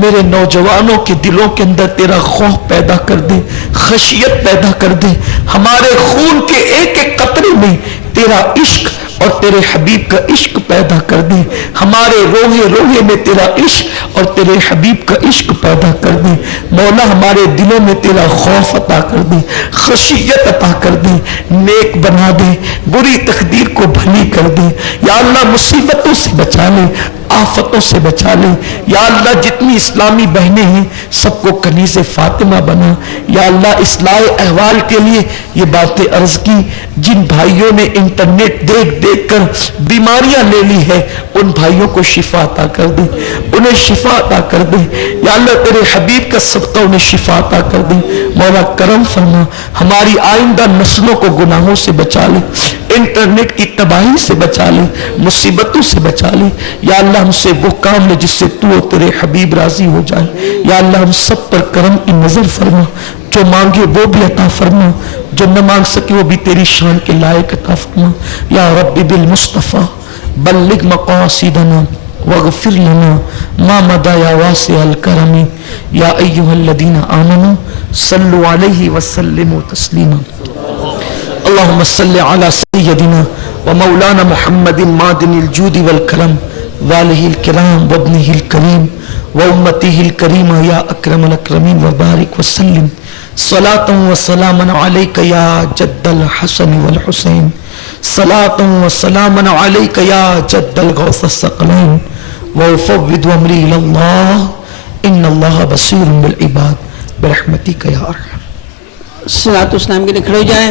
میرے نوجوانوں کے دلوں کے اندر تیرا خوف پیدا کر دے, خشیت پیدا کر دے, ہمارے خون کے ایک ایک قطرے میں تیرا عشق اور تیرے حبیب کا عشق پیدا کر دے, ہمارے روحے روحے میں تیرا عشق اور تیرے حبیب کا عشق پیدا کر دے. مولا ہمارے دلوں میں تیرا خوف عطا کر دے, خشیت عطا کر دے, نیک بنا دے, بری تقدیر کو بھلی کر دے. یا اللہ مصیبتوں سے بچا لے, آفتوں سے بچا لے. یا اللہ جتنی اسلامی بہنیں ہیں سب کو کنیز فاطمہ بنا. یا اللہ اصلاح احوال کے لیے یہ باتیں عرض کی, جن بھائیوں نے انٹرنیٹ دیکھ دیکھ کر بیماریاں لے لی ہے ان بھائیوں کو شفا عطا کر دے, انہیں شفا عطا کر دے. یا اللہ تیرے حبیب کا صدقہ انہیں شفا عطا کر دے. مولا کرم فرما, ہماری آئندہ نسلوں کو گناہوں سے بچا لے, انٹرنیٹ کی تباہی سے بچا لے, مصیبتوں سے بچا لے. یا اللہ ہم سے وہ کام لے جس سے تو اور تیرے حبیب راضی ہو جائے. یا اللہ ہم سب پر کرم کی نظر فرما, جو مانگے وہ بھی عطا فرما, جو نہ مانگ سکے وہ بھی تیری شان کے لائق عطا فرما. یا رب بالمصطفیٰ بلغ مقاصدنا واغفر لنا ما مدى یا واسع الکرم. یا ایها الذین آمنوا صلوا علیہ وسلموا تسلیما. اللهم صل على سيدنا ومولانا محمد معدن الجود والكرم وآله الكرام وابنه الكريم وأمته الكريمة يا أكرم الأكرمين وبارك وسلم صلاة وسلاما عليك يا جد الحسن والحسين, صلاة وسلاما عليك يا جد الغوث الثقلين, وأفوض أمري إلى الله إن الله بصير بالعباد برحمتك يا أرحم. صلاة والسلام کے لیے کھڑے ہو جائیں.